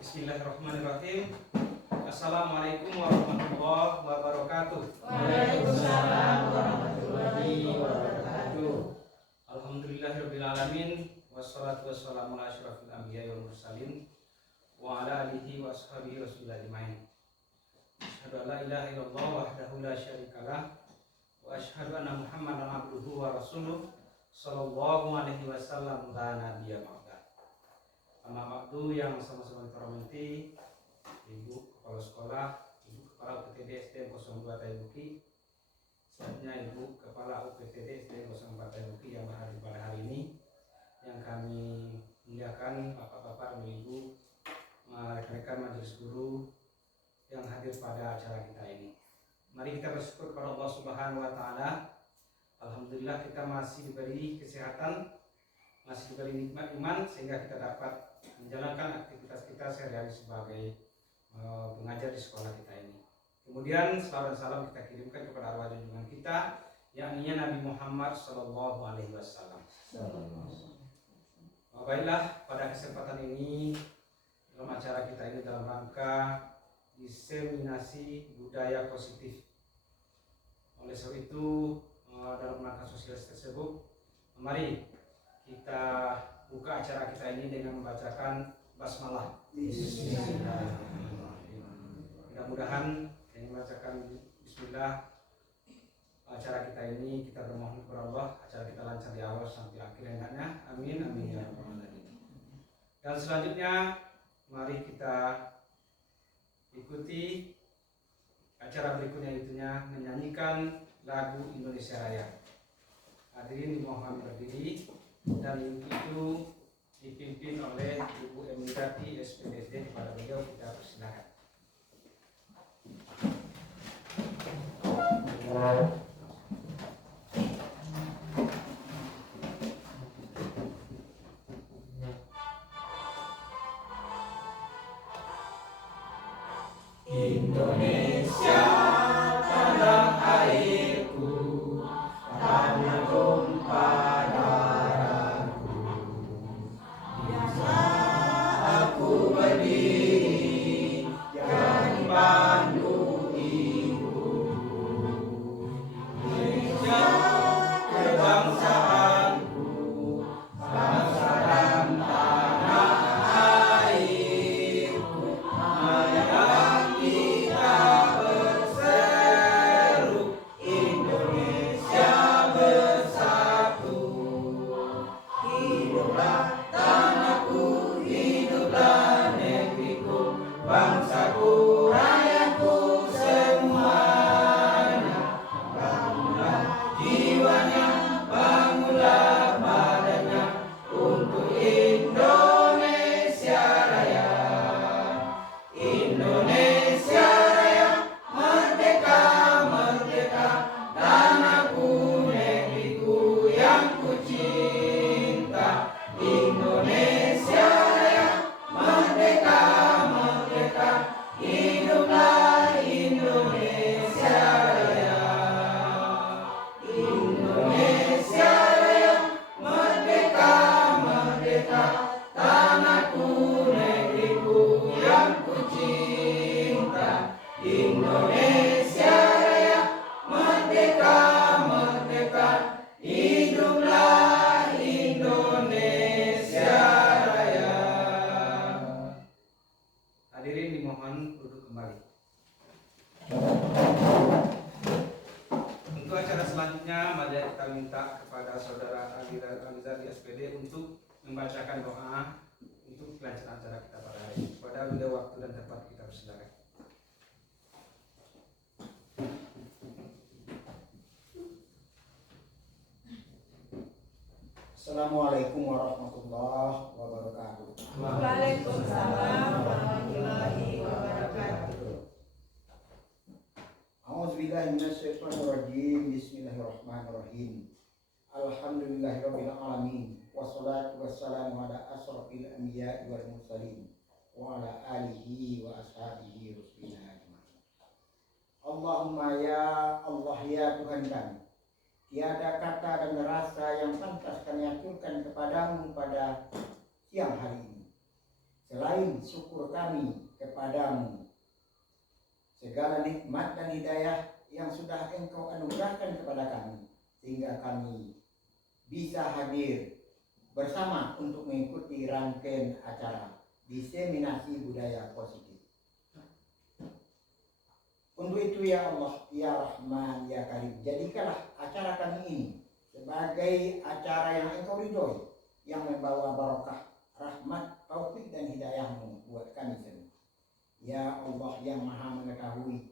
Bismillahirrahmanirrahim. Assalamualaikum warahmatullahi wabarakatuh. Waalaikumsalam warahmatullahi wabarakatuh. Alhamdulillahirabbil alamin wassalatu wassalamu ala asyrofil anbiya'i wal mursalin wa ala alihi wa ashabihi wasallam ajmain. Asyhadu an la ilaha illallah wahdahu la syarikalah wa asyhadu anna Muhammadan abduhu wa rasuluh sallallahu alaihi wasallam la nabiyya ba'da. Anak waktu yang sama-sama dihormati Ibu Kepala Sekolah, Ibu Kepala UPTD SDN 02 Taibuki, selanjutnya Ibu Kepala UPTD SDN 04 Taibuki yang berhadir pada hari ini, yang kami muliakan Bapak-bapak dan Ibu, rekan-rekan majelis guru yang hadir pada acara kita ini. Mari kita bersyukur kepada Allah Subhanahu wa taala. Alhamdulillah kita masih diberi kesehatan, masih diberi nikmat iman sehingga kita dapat menjalankan aktivitas kita sehari-hari sebagai pengajar di sekolah kita ini. Kemudian salawat dan salam kita kirimkan kepada arwah junjungan kita, yakni Nabi Muhammad Sallallahu Alaihi Wasallam. Baiklah, pada kesempatan ini dalam acara kita ini dalam rangka diseminasi budaya positif. Oleh sebab itu dalam rangka sosial tersebut, mari kita buka acara kita ini dengan membacakan basmalah. Mudah-mudahan dengan membacakan bismillah acara kita ini kita bermohon kepada Allah acara kita lancar di awal sampai akhir hendaknya. Amin amin ya rabbal alamin. Dan selanjutnya mari kita ikuti acara berikutnya, itunya menyanyikan lagu Indonesia Raya. Hadirin dimohon berdiri, dan itu dipimpin oleh Ibu Emilati SPDT. Kepada beliau kita persilakan. Indonesia tanah airku, tanah tumpah darahku. Biasa aku berdiri jadi pandu ibuku. Indonesia kebangsaanku, bangsa dan tanah airku. Marilah kita berseru, Indonesia bersatu. Hiduplah tanahku, hiduplah negeriku, bangsaku, rakyatku semuanya. Bangunlah jiwanya, bangunlah badannya untuk Indonesia Raya. Indonesia Raya, merdeka, merdeka, tanahku, negeriku yang ku cinta. Indonesia Raya, merdeka, merdeka, hiduplah Indonesia Raya. Indonesia Raya, merdeka, merdeka, tanahku, negeriku yang ku cinta. Indonesia Raya, merdeka, merdeka, hiduplah Indonesia Raya. Hadirin dimohon duduk kembali. Untuk acara selanjutnya, mari kita minta kepada saudara Alizar di SPD untuk membacakan doa untuk kelancaran acara kita pada hari ini. Pada beliau waktu dan tempat kita persilakan. Assalamualaikum warahmatullahi wabarakatuh. Waalaikumsalam warahmatullahi wabarakatuh. A'udzubillahi minasyaitonirrajim. Bismillahirrahmanirrahim. Alhamdulillahirabbil alamin. Wassalatu wassalamu ala asrofil anbiya'i wal mursalin wa ala alihi wa ashabihi rasulina ajmain. Allahumma ya Allah, ya Tuhan kami, tiada kata dan rasa yang pantas kami aturkan kepadamu pada siang hari ini selain syukur kami kepadamu. Segala nikmat dan hidayah yang sudah Engkau anugerahkan kepada kami, sehingga kami bisa hadir bersama untuk mengikuti rangkaian acara diseminasi budaya positif. Untuk itu ya Allah, ya Rahman, ya Karim, jadikanlah acara kami ini sebagai acara yang Engkau ridhoi, yang membawa barokah, rahmat, taufik dan hidayahmu buat kami semua. Ya Allah yang maha mengetahui,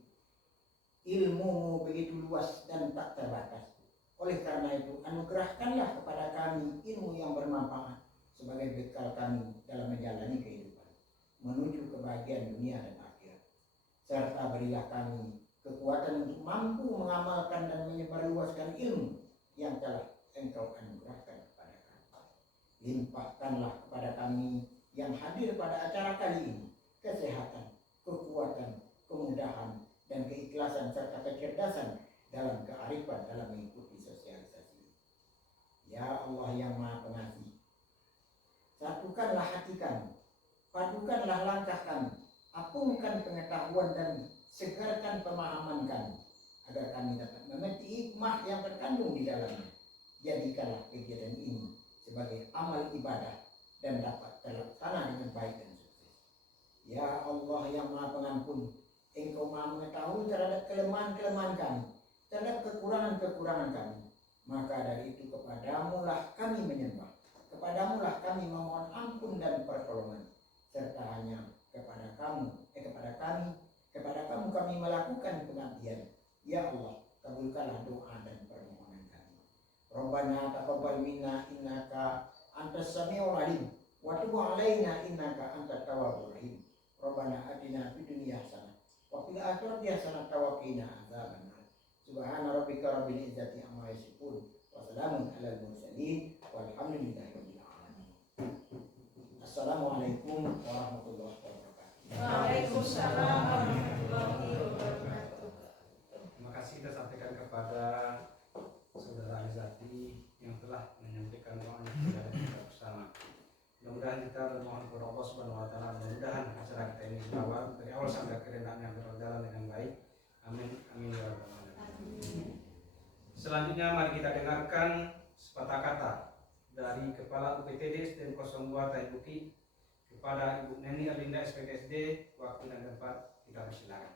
ilmu-Mu begitu luas dan tak terbatas. Oleh karena itu, anugerahkanlah kepada kami ilmu yang bermanfaat sebagai bekal kami dalam menjalani kehidupan menuju kebahagiaan dunia dan akhirat. Serta berilah kami kekuatan untuk mampu mengamalkan dan menyebarluaskan ilmu yang telah Engkau anugerahkan kepada kami. Limpahkanlah kepada kami yang hadir pada acara kali ini kesehatan, kekuatan, kemudahan, dan keikhlasan serta kecerdasan dalam kearifan dalam mengikuti sosialisasi. Ya Allah yang Maha Pengasih, satukanlah hati kami, padukanlah langkah kami, apungkan pengetahuan dan segarkan pemahaman kami, agar kami dapat mengerti hikmah yang terkandung di dalamnya. Jadikanlah kegiatan ini sebagai amal ibadah dan dapat terlaksana dengan baik dan sukses. Ya Allah yang Maha Pengampun, Engkau Maha mengetahui terhadap kelemahan-kelemahan kami, terhadap kekurangan-kekurangan kami. Maka dari itu kepadamu lah kami menyembah, kepadamu lah kami memohon ampun dan pertolongan, serta hanya kepada kami kami melakukan pengabdian. Ya Allah, kabulkanlah doa dan permohonan kami. Rabbana taqabbal minna innaka antas samiul alim wa tub alaina innaka antat tawwabur rahim. Rabbana atina fid dunya hasanah wa fil akhirati hasanah wa qina adzabannar. Subhana rabbika rabbil izzati amma yasifun wa salamun alal mursalin walhamdulillahi rabbil alamin. Assalamualaikum warahmatullahi wabarakatuh. Waalaikumsalam warahmatullahi wabarakatuh. Terima kasih kita sampaikan kepada Saudara Alizati yang telah menyampaikan doanya kepada kita bersama. Mudah-mudahan kita bermohon kepada Allah Subhanahu wa taala, mudah-mudahan acara kita ini dari awal sampai akhir hendaknya berjalan dengan baik. Amin amin ya rabbal alamin. Selanjutnya mari kita dengarkan sepatah kata dari Kepala UPTD SDN 02 Taibuki kepada Ibu Neni Alinda SPKSD. Waktu dan tempat kita persilakan.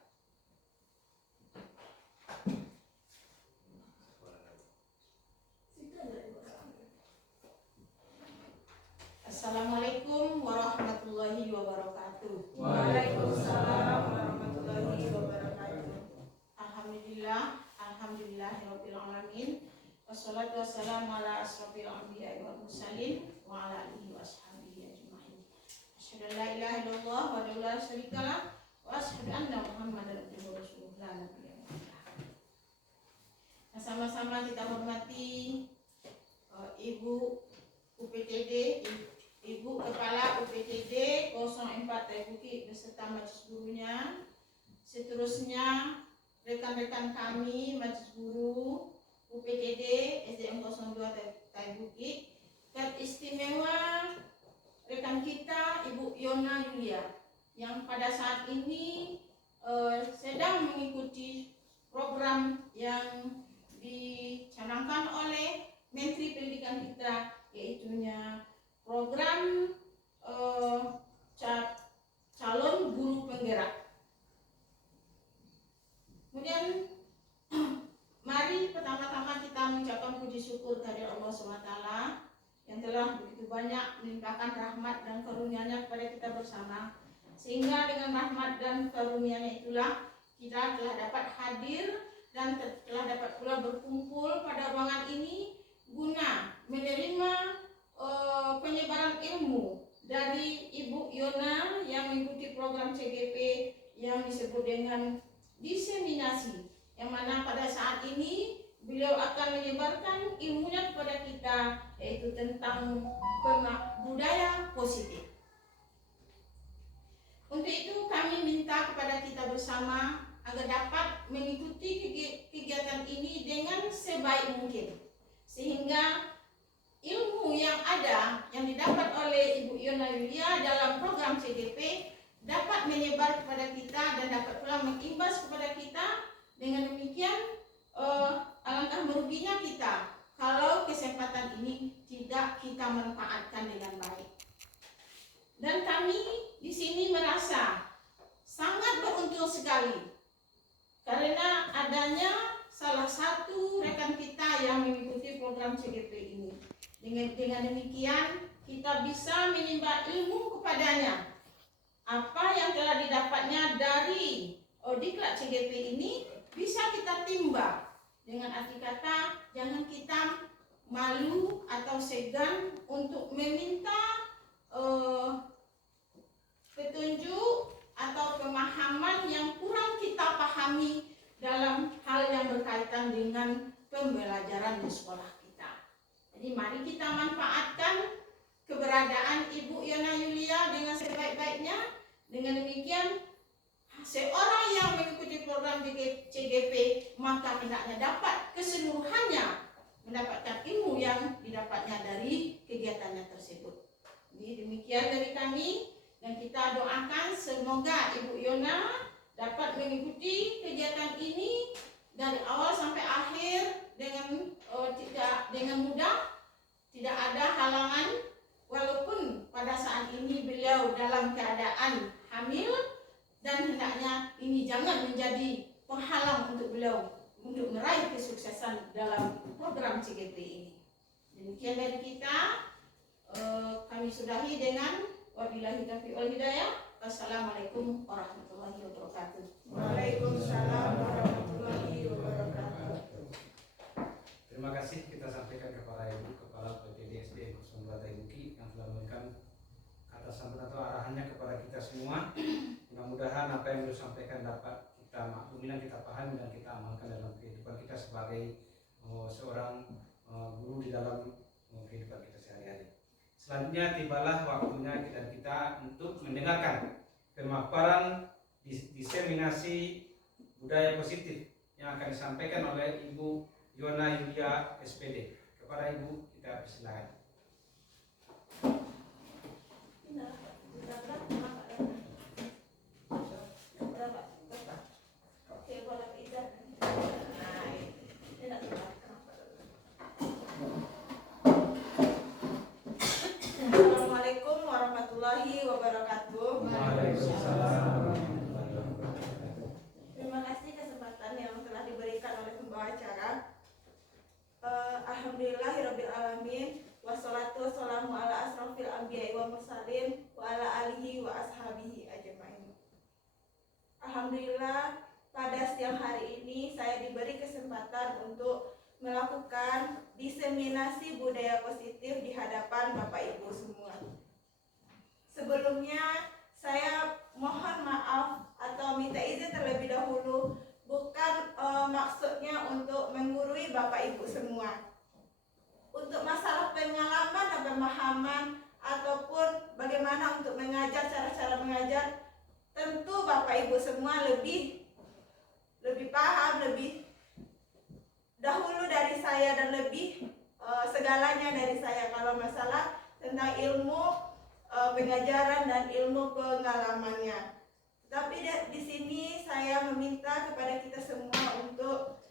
Assalamualaikum warahmatullahi wabarakatuh. Waalaikumsalam warahmatullahi wabarakatuh. Alhamdulillahirabbil alamin. Wassalatu wassalamu ala asrofil anbiya'i wal mursalin wa ala alihi washabihi ajmain. Asyhadu an la ilaha illallah wa la syarikalah wa asyhadu anna Muhammadar abduhu wa rasuluh la nabiyya ba'dahu. Sama-sama kita hormati Ibu UPTD, Ibu Kepala UPTD 04 Taibuki beserta majelis gurunya, seterusnya rekan-rekan kami majelis guru UPTD SDN 02 Taibuki, teristimewa rekan kita Ibu Yona Yulia yang pada saat ini sedang mengikuti program yang dicanangkan oleh Menteri Pendidikan kita, yaitunya program calon guru penggerak. Kemudian mari pertama-tama kita mengucapkan puji syukur kehadirat Allah SWT yang telah begitu banyak melimpahkan rahmat dan karunia-Nya kepada kita bersama, sehingga dengan rahmat dan karunia-Nya itulah kita telah dapat hadir dan telah dapat pula berkumpul pada ruangan ini guna menerima penyebaran ilmu dari Ibu Yona yang mengikuti program CGP yang disebut dengan diseminasi, yang mana pada saat ini beliau akan menyebarkan ilmunya kepada kita, yaitu tentang budaya positif. Untuk itu kami minta kepada kita bersama agar dapat mengikuti kegiatan ini dengan sebaik mungkin, sehingga ilmu yang ada yang didapat oleh Ibu Yona Yulia dalam program CGP dapat menyebar kepada kita dan dapat pula mengimbas kepada kita. Dengan demikian alangkah meruginya kita kalau kesempatan ini tidak kita manfaatkan dengan baik. Dan kami di sini merasa sangat beruntung sekali karena adanya salah satu rekan kita yang mengikuti program CGP ini. Dengan demikian kita bisa menimba ilmu kepadanya. Apa yang telah didapatnya dari diklat CGP ini bisa kita timba. Dengan arti kata, jangan kita malu atau segan untuk meminta petunjuk atau pemahaman yang kurang kita pahami dalam hal yang berkaitan dengan pembelajaran di sekolah kita. Jadi mari kita manfaatkan keberadaan Ibu Yona Yulia dengan sebaik-baiknya. Dengan demikian, seorang yang mengikuti program CGP maka hendaknya dapat keseluruhannya mendapatkan ilmu yang didapatnya dari kegiatannya tersebut. Jadi demikian dari kami, dan kita doakan semoga Ibu Yona dapat mengikuti kegiatan ini dari awal sampai akhir dengan mudah, tidak ada halangan, walaupun pada saat ini beliau dalam keadaan hamil, dan hendaknya ini jangan menjadi penghalang untuk beliau untuk meraih kesuksesan dalam program CGP ini. Demikian dari kita, kami sudahi dengan wabillahi taufiq wal hidayah. Wassalamualaikum warahmatullahi wabarakatuh. Waalaikumsalam warahmatullahi wabarakatuh. Terima kasih kita sampaikan kepada Ibu Kepala PTD SD 02 Taibuki yang telah memberikan kata sambutan atau arahannya kepada kita semua. Mudah-mudahan apa yang beliau sampaikan dapat kita maklumi dan kita pahami dan kita amalkan dalam kehidupan kita sebagai seorang guru di dalam kehidupan kita sehari-hari. Selanjutnya tibalah waktunya kita untuk mendengarkan pemaparan diseminasi budaya positif yang akan disampaikan oleh Ibu Yona Yulia SPD. Kepada Ibu kita persilakan. Assalamualaikum warahmatullahi wabarakatuh. Waalaikumsalam. Terima kasih kesempatan yang telah diberikan oleh pembawa acara. Alhamdulillahirabbil alamin wassalatu wassalamu ala asrofil anbiya'i wa mursalin wa ala alihi wa ashabihi ajmain. Alhamdulillah pada siang hari ini saya diberi kesempatan untuk melakukan diseminasi budaya positif di hadapan Bapak Ibu semua. Sebelumnya saya mohon maaf atau minta izin terlebih dahulu, bukan maksudnya untuk menggurui Bapak Ibu semua. Untuk masalah pengalaman dan pemahaman ataupun bagaimana untuk mengajar, cara-cara mengajar, tentu Bapak Ibu semua lebih paham, lebih dahulu dari saya dan lebih segalanya dari saya kalau masalah tentang ilmu pengajaran dan ilmu pengalamannya. Tapi di sini saya meminta kepada kita semua untuk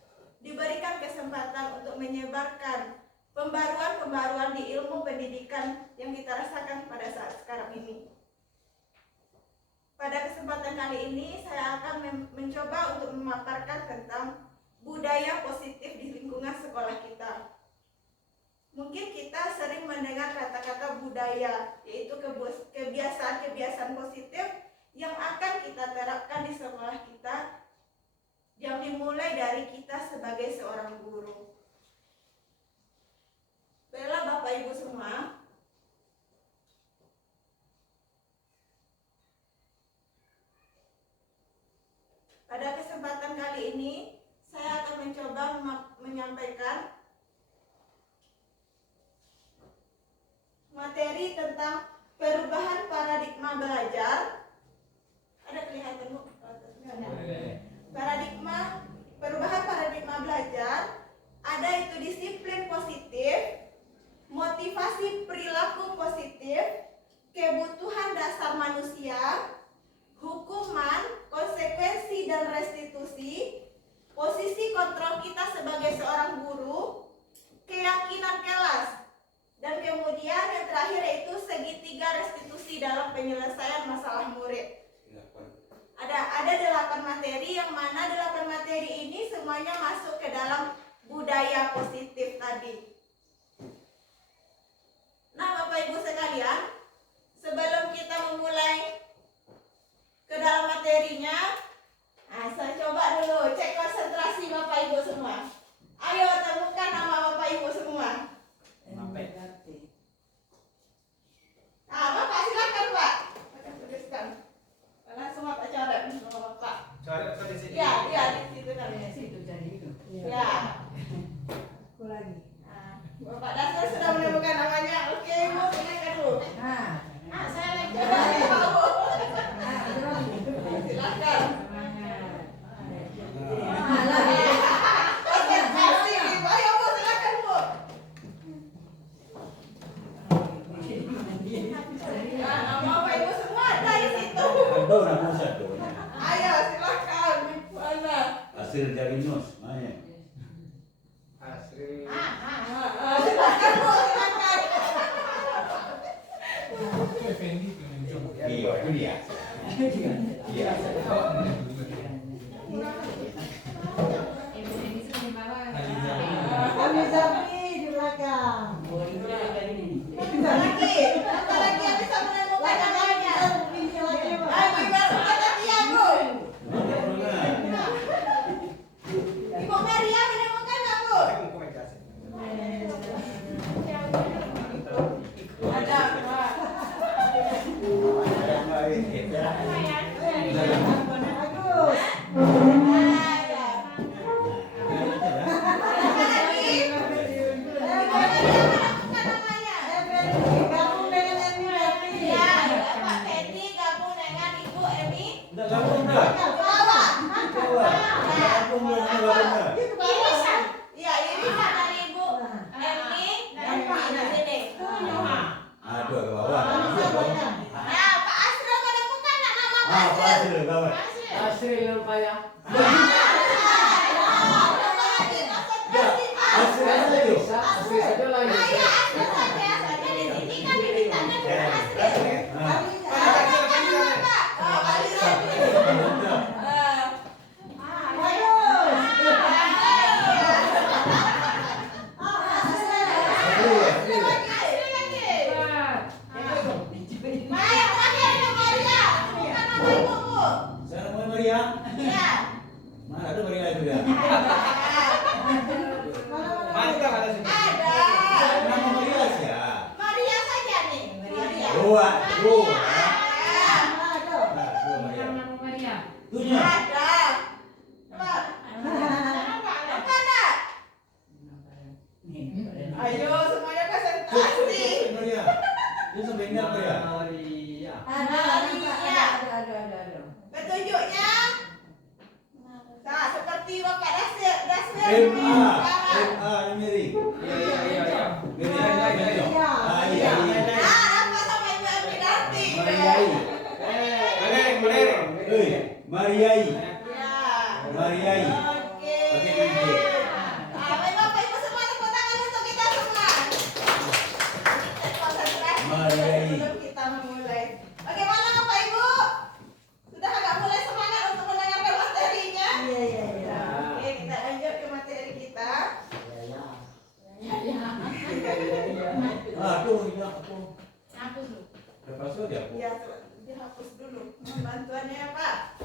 diberikan kesempatan untuk menyebarkan pembaruan-pembaruan di ilmu pendidikan yang kita rasakan pada saat sekarang ini. Pada kesempatan kali ini saya akan mencoba untuk memaparkan tentang budaya positif di lingkungan sekolah kita. Mungkin kita sering mendengar kata-kata budaya, yaitu kebiasaan-kebiasaan positif yang akan kita terapkan di sekolah kita, yang dimulai dari kita sebagai seorang guru. Baiklah Bapak Ibu semua, pada kesempatan kali ini saya akan mencoba menyampaikan materi tentang perubahan paradigma belajar. Ada kelihatan Bu? Perubahan paradigma belajar, ada itu disiplin positif, motivasi perilaku positif, kebutuhan dasar manusia, hukuman, konsekuensi dan restitusi, posisi kontrol kita sebagai seorang guru, keyakinan kelas, dan kemudian yang terakhir yaitu segitiga restitusi dalam penyelesaian masalah murid. Ada 8 materi, yang mana 8 materi ini semuanya masuk ke dalam budaya positif tadi. Nah Bapak Ibu sekalian, sebelum kita memulai ke dalam materinya, saya coba dulu cek konsentrasi Bapak Ibu semua. Ayo temukan nama Bapak Ibu semua. Bapak silakan Pak. Akan tuliskan. Langsung Bapak coret nama Bapak. Coret di sini. Ya di situ kali ya. Situ tadi itu. Ya. Aku lagi. Bapak Dasar sudah menemukan namanya. Oke Bu, silakan Bu. Saya lagi coba Bu. Silakan. Ayo silakan. Mana? Hasil dari NUS, nanya. Asri. Silakan Bu, silakan. Iya, itu dia. Iya. Kami Zami di belakang. Bisa lagi. Aku mau benar. Irisan. Ya, irisan dari Ibu Eni dan Pak Nasini. Aduh, ke bawah. Nah, Pak Asro menemukan nama Pak Apa Asro. sih kawan? Asri Lupaya. Asli aja yuk. Asri saja lagi. Saya Asro saja. Jadi di sini kan dimintakan dengan Asri. Pak. Oh, Pak Lira. Saya mau Maria. Mana tuh Maria itu ya? Mantap ada sini. Nama Maria sih ya. Maria saja nih. Maria. Dua. Nama Maria. Tunya. Ada. Apa ada? Ayo semuanya konsentrasi. Maria. Dia sampai ingat Maria. Maria. Petunjuknya. Nah, seperti Bapak Dasir MA Miri. Iya. Miri. Ah iya. Nah, apa sama Ibu Aminati? Mariai. Melereng. Mariai. Ya. Mariai. Oke. Pakai kunci. Nah, baik Bapak Ibu semua tepuk tangan untuk kita semua. Konsentrasi Mariai. sebelum kita memulai. Bagaimana Bapak Ibu? Sudah agak mulai semangat untuk mendengarkan materinya? Oke, kita lanjut ke materi kita. Ah tuh ini aku. Hapus lu. Lepas itu dia aku. Ya, dihapus dulu. Mohon bantuannya ya Pak.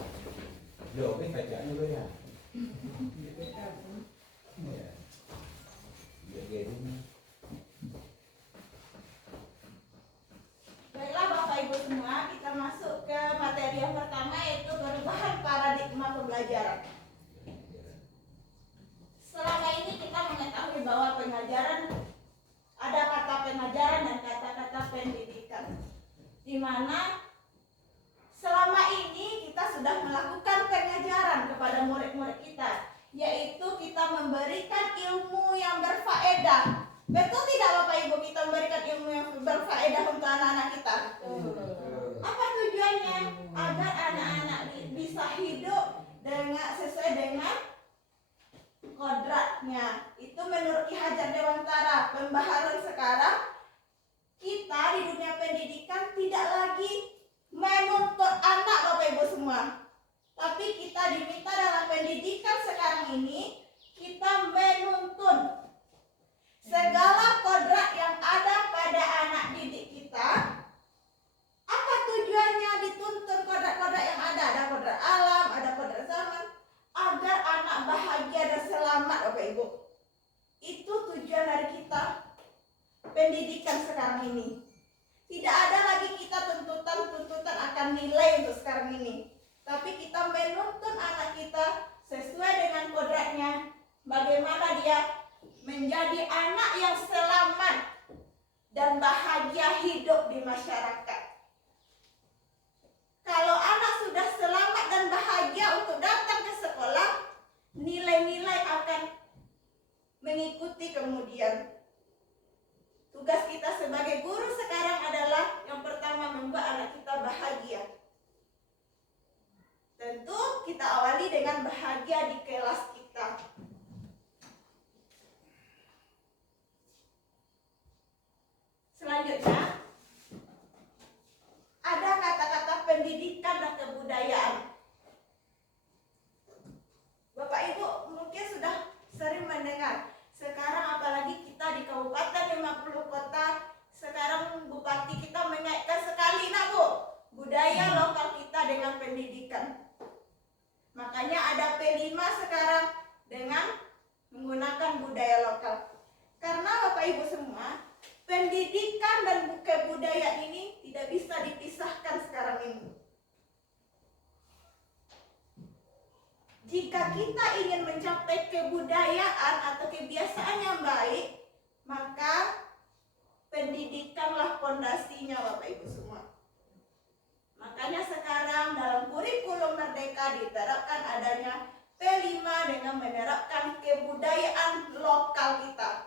Yo, ini bacaan dulu ya. Iya. Biar gini. Baiklah Bapak Ibu semua, kita masuk ke materi yang pertama yaitu perubahan paradigma pembelajaran. Selama ini kita mengetahui bahwa pengajaran, ada kata pengajaran dan kata-kata pendidikan, di mana selama ini kita sudah melakukan pengajaran kepada murid-murid kita, yaitu kita memberikan ilmu yang berfaedah. Betul tidak Bapak Ibu, kita memberikan ilmu yang berfaedah untuk anak-anak kita? Apa tujuannya? Agar anak-anak bisa hidup sesuai dengan kodratnya. Itu menurut Ki Hajar Dewantara. Pembaharuan sekarang, kita di dunia pendidikan tidak lagi menuntut anak Bapak Ibu semua, tapi kita diminta dalam pendidikan sekarang ini, kita menuntun segala kodrat yang ada pada anak didik kita. Apa tujuannya dituntun kodrat-kodrat yang ada? Ada kodrat alam, ada kodrat zaman, agar anak bahagia dan selamat Bapak Ibu. Itu tujuan dari kita pendidikan sekarang ini. Tidak ada lagi kita tuntutan akan nilai untuk sekarang ini, tapi kita menuntun anak kita sesuai dengan kodratnya, bagaimana dia menjadi anak yang selamat dan bahagia hidup di masyarakat. Kalau anak sudah selamat dan bahagia untuk datang ke sekolah, nilai-nilai akan mengikuti kemudian. Tugas kita sebagai guru sekarang adalah yang pertama membuat anak kita bahagia. Tentu kita awali dengan bahagia di kelas kita. Selanjutnya, ada kata-kata pendidikan dan kebudayaan. Bapak Ibu mungkin sudah sering mendengar. Sekarang apalagi kita di Kabupaten 50 kota, sekarang Bupati kita mengaitkan sekali Bu, budaya lokal kita dengan pendidikan. Makanya ada P5 sekarang dengan menggunakan budaya lokal. Karena Bapak Ibu semua, pendidikan dan kebudayaan ini tidak bisa dipisahkan sekarang ini. Jika kita ingin mencapai kebudayaan atau kebiasaan yang baik, maka pendidikanlah pondasinya Bapak Ibu semua. Makanya sekarang dalam kurikulum Merdeka diterapkan adanya P5 dengan dengan menerapkan kebudayaan lokal kita.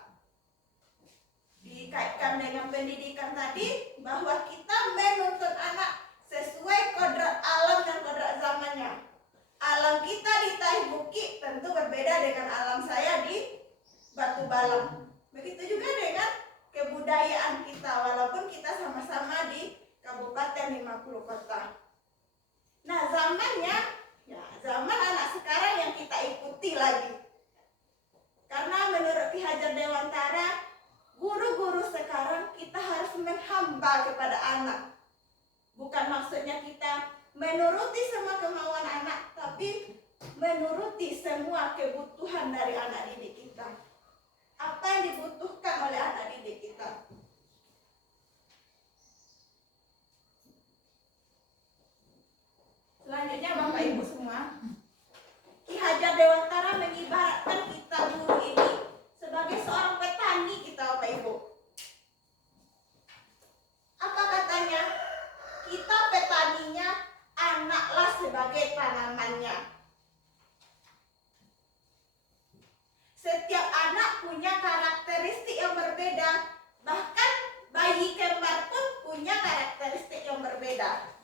Dikaitkan dengan pendidikan tadi, bahwa kita menuntut anak sesuai kodrat alam dan kodrat zamannya. Alam kita di Tai Bukit tentu berbeda dengan alam saya di Batu Balang. Begitu juga dengan kebudayaan kita, walaupun kita sama-sama di Kabupaten 50 kota. Nah, zamannya, ya zaman anak sekarang yang kita ikuti lagi. Karena menurut Ki Hajar Dewantara, guru-guru sekarang kita harus menghamba kepada anak. Bukan maksudnya kita menuruti semua kemauan anak, tapi menuruti semua kebutuhan dari anak didik kita. Apa yang dibutuhkan oleh anak didik kita. Selanjutnya Bapak Ibu semua, Ki Hajar Dewantara mengibaratkan kita guru ini sebagai seorang petani kita Bapak Ibu. Apa katanya? Kita petaninya, anaklah sebagai tanamannya. Setiap anak punya karakteristik yang berbeda. Bahkan bayi kembar pun punya karakteristik yang berbeda.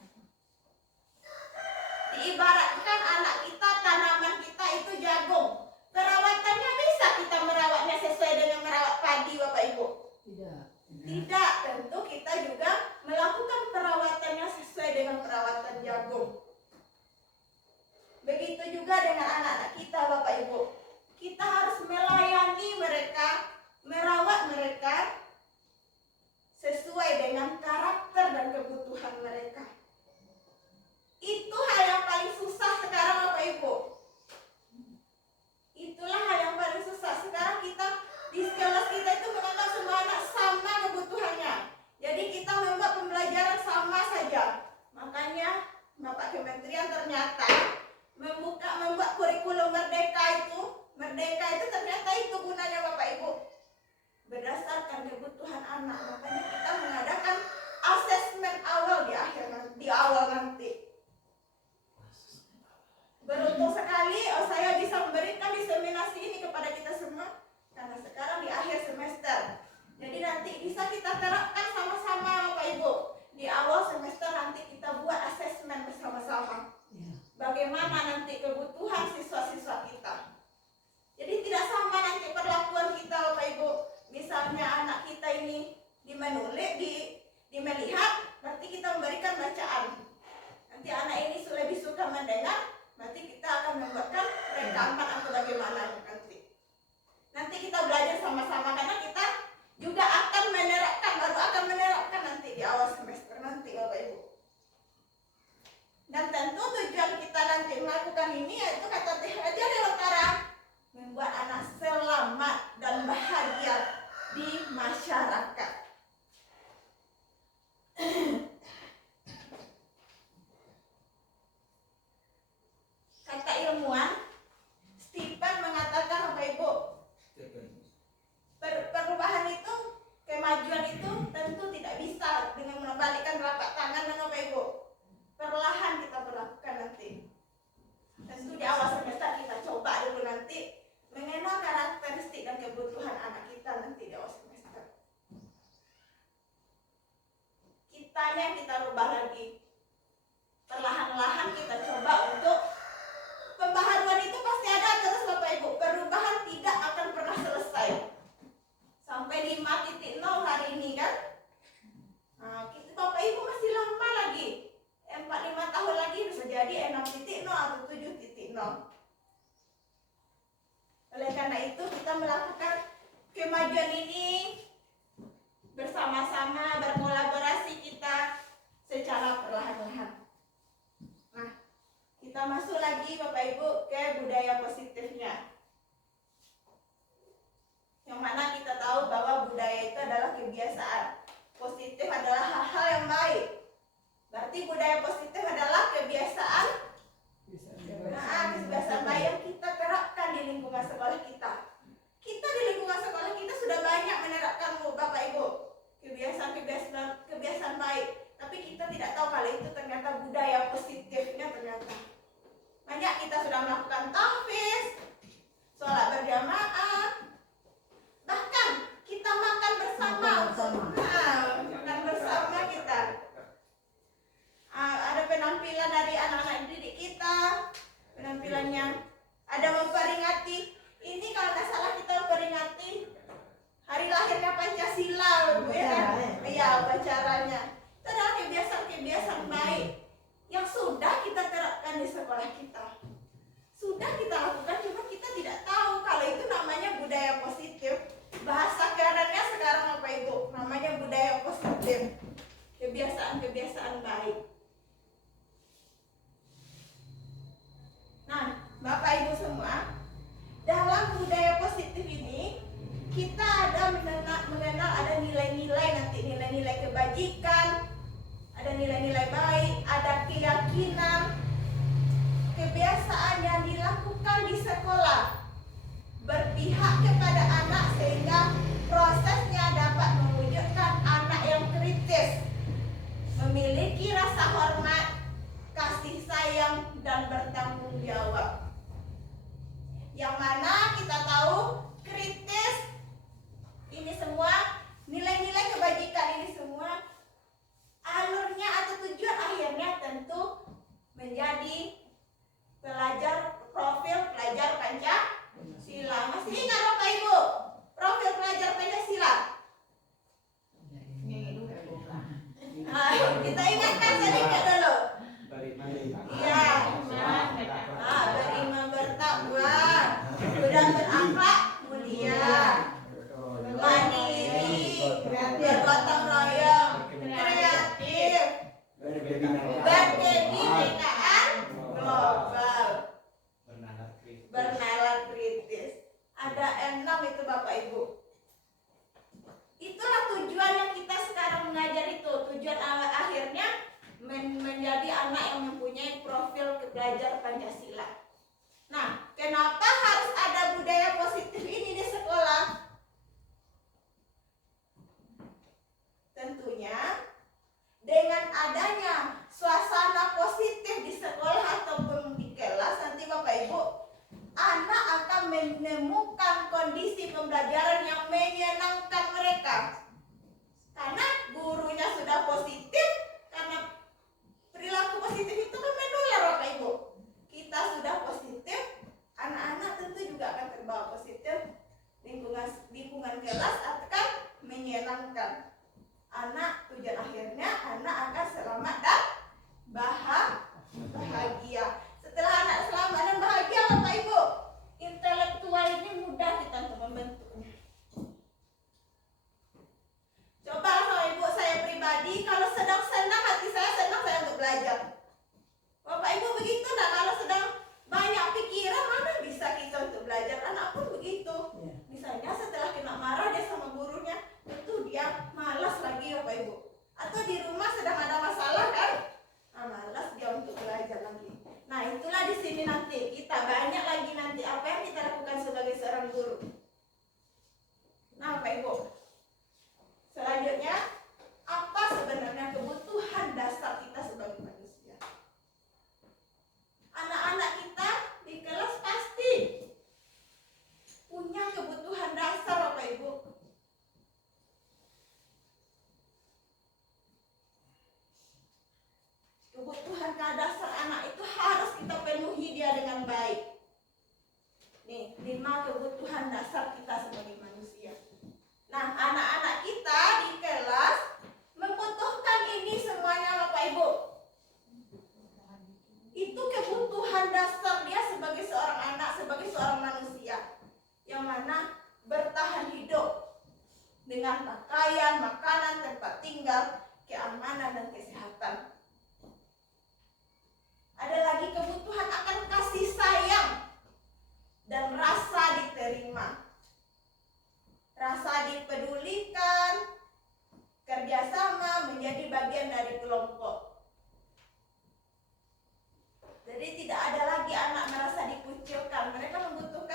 Diibaratkan anak kita, tanaman kita itu jagung. Perawatannya bisa kita merawatnya sesuai dengan merawat padi Bapak Ibu? Tidak, tentu kita juga melakukan perawatannya sesuai dengan perawatan jagung. Begitu juga dengan anak-anak kita Bapak Ibu. Kita harus melayani mereka, merawat mereka sesuai dengan karakter dan kebutuhan mereka. Itu hal yang paling susah sekarang Bapak Ibu. Itulah hal yang paling susah. Sekarang kita di kelas kita itu menganggap semua anak sama kebutuhannya. Jadi kita membuat pembelajaran sama saja. Makanya Bapak Kementerian ternyata membuat kurikulum Merdeka itu. Merdeka itu ternyata itu gunanya Bapak Ibu. Berdasarkan kebutuhan anak. Makanya kita mengadakan asesmen awal di awal nanti. Beruntung sekali saya bisa memberikan diseminasi ini kepada kita semua. Karena sekarang di akhir semester. Jadi nanti bisa kita terapkan sama-sama Bapak Ibu. Di awal semester nanti kita buat asesmen bersama-sama. Bagaimana nanti kebutuhan siswa-siswa kita. Jadi tidak sama nanti perlakuan kita Bapak Ibu. Misalnya anak kita ini di melihat, berarti kita memberikan bacaan. Nanti anak ini lebih suka mendengar, berarti kita akan membuatkan rekaman atau bagaimana nanti. Nanti kita belajar sama-sama karena kita juga akan menerapkan nanti di awal semester nanti Bapak Ibu. Dan tentu tujuan kita nanti melakukan ini yaitu kata Ki Hajar Dewantara, membuat anak selamat dan bahagia di masyarakat. Kata ilmuwan Stephen mengatakan Bapak Ibu, perubahan itu, kemajuan itu tentu tidak bisa dengan membalikkan telapak tangan dengan Bapak Ibu. Perlahan kita berlakukan nanti. Tentu di awal semester kita coba dulu nanti mengenal karakteristik dan kebutuhan anak kita nanti di awal semester. Kitanya yang kita rubah lagi. Perlahan-lahan kita coba untuk pembaharuan itu pasti ada terus Bapak Ibu. Perubahan tidak akan pernah selesai. Sampai 5.0 hari ini kan. Nah, Bapak Ibu masih lama lagi. 4-5 tahun lagi bisa jadi 6.0 atau 7.0. Oleh karena itu kita melakukan kemajuan ini bersama-sama, berkolaborasi kita secara perlahan-lahan. Nah, kita masuk lagi Bapak Ibu ke budaya positifnya. Yang mana kita tahu bahwa budaya itu adalah kebiasaan. Positif adalah hal-hal yang baik. Berarti budaya positif adalah kebiasaan baik yang kita terapkan di lingkungan sekolah kita. Kita di lingkungan sekolah kita sudah banyak menerapkan Bapak Ibu kebiasaan baik. Tapi kita tidak tahu kalau itu ternyata budaya positifnya ternyata. Banyak kita sudah melakukan tahfiz, anak-anak didik kita penampilannya. Ada memperingati, ini kalau nggak salah kita memperingati hari lahirnya Pancasila, Bu ya kan? Iya, upacaranya. Itu adalah kebiasaan-kebiasaan baik yang sudah kita terapkan di sekolah kita. Sudah kita lakukan, cuma kita tidak tahu kalau itu namanya budaya positif. Bahasa kerennya sekarang apa itu? Namanya budaya positif. Kebiasaan-kebiasaan baik. Nah, Bapak Ibu semua, dalam budaya positif ini kita ada mengenal ada nilai-nilai, nanti nilai-nilai kebajikan, ada nilai-nilai baik, ada keyakinan, kebiasaan yang dilakukan di sekolah, berpihak kepada anak sehingga prosesnya dapat mewujudkan anak yang kritis, memiliki rasa hormat, kasih sayang, dan bertanggung jawab. Yang mana kita tahu kritis ini semua, nilai-nilai kebajikan ini semua alurnya atau tujuan akhirnya tentu menjadi profil pelajar Pancasila. Masih ingat Bapak Ibu profil pelajar Pancasila? Kita ingatkan sedikit dulu. Iya, beriman bertakwa, dan berakhlak mulia, mandiri, bergotong royong, kreatif, berkebinekaan global, bernalar kritis. Ada 6 itu Bapak Ibu. Itulah tujuan yang kita sekarang mengajar itu. Tujuan akhirnya menjadi anak yang mempunyai profil pelajar Pancasila. Nah, kenapa harus ada budaya positif ini di sekolah? Tentunya dengan adanya suasana positif di sekolah ataupun di kelas, nanti Bapak Ibu, anak akan menemukan kondisi pembelajaran yang menyenangkan mereka. Karena gurunya sudah positif, karena perilaku positif itu kan menular Bapak Ibu. Kita sudah positif, anak-anak tentu juga akan terbawa positif. Lingkungan kelas akan menyenangkan. Anak tujuan akhirnya anak akan selamat dan bahagia. Setelah anak selamat dan bahagia Bapak Ibu, intelektual ini mudah kita untuk membentuknya. Coba sama ibu saya pribadi, kalau sedang senang hati saya senang saya untuk belajar. Bapak Ibu begitu nah, kalau sedang banyak pikiran mana bisa kita untuk belajar. Anak pun begitu. Misalnya setelah kena marah dia sama gurunya, tentu dia malas lagi Bapak Ibu. Atau di rumah sedang ada masalah kan, malas dia untuk belajar lagi. Nah itulah di sini nanti kita banyak lagi nanti apa yang kita lakukan sebagai seorang guru. Nah Bapak Ibu, selanjutnya apa sebenarnya kebutuhan dasar kita sebagai manusia? Anak-anak kita di kelas pasti punya kebutuhan dasar Bapak Ibu. Kebutuhan dasar anak itu harus kita penuhi dia dengan baik. Nih, 5 kebutuhan dasar kita sebagai manusia. Nah, anak-anak kita di kelas membutuhkan ini semuanya Bapak Ibu. Itu kebutuhan dasar dia sebagai seorang anak, sebagai seorang manusia. Yang mana bertahan hidup dengan pakaian, makanan, tempat tinggal, keamanan dan kesehatan. Ada lagi kebutuhan akan kasih sayang dan rasa diterima, rasa dipedulikan, kerjasama, menjadi bagian dari kelompok. Jadi tidak ada lagi anak merasa dikucilkan. Mereka membutuhkan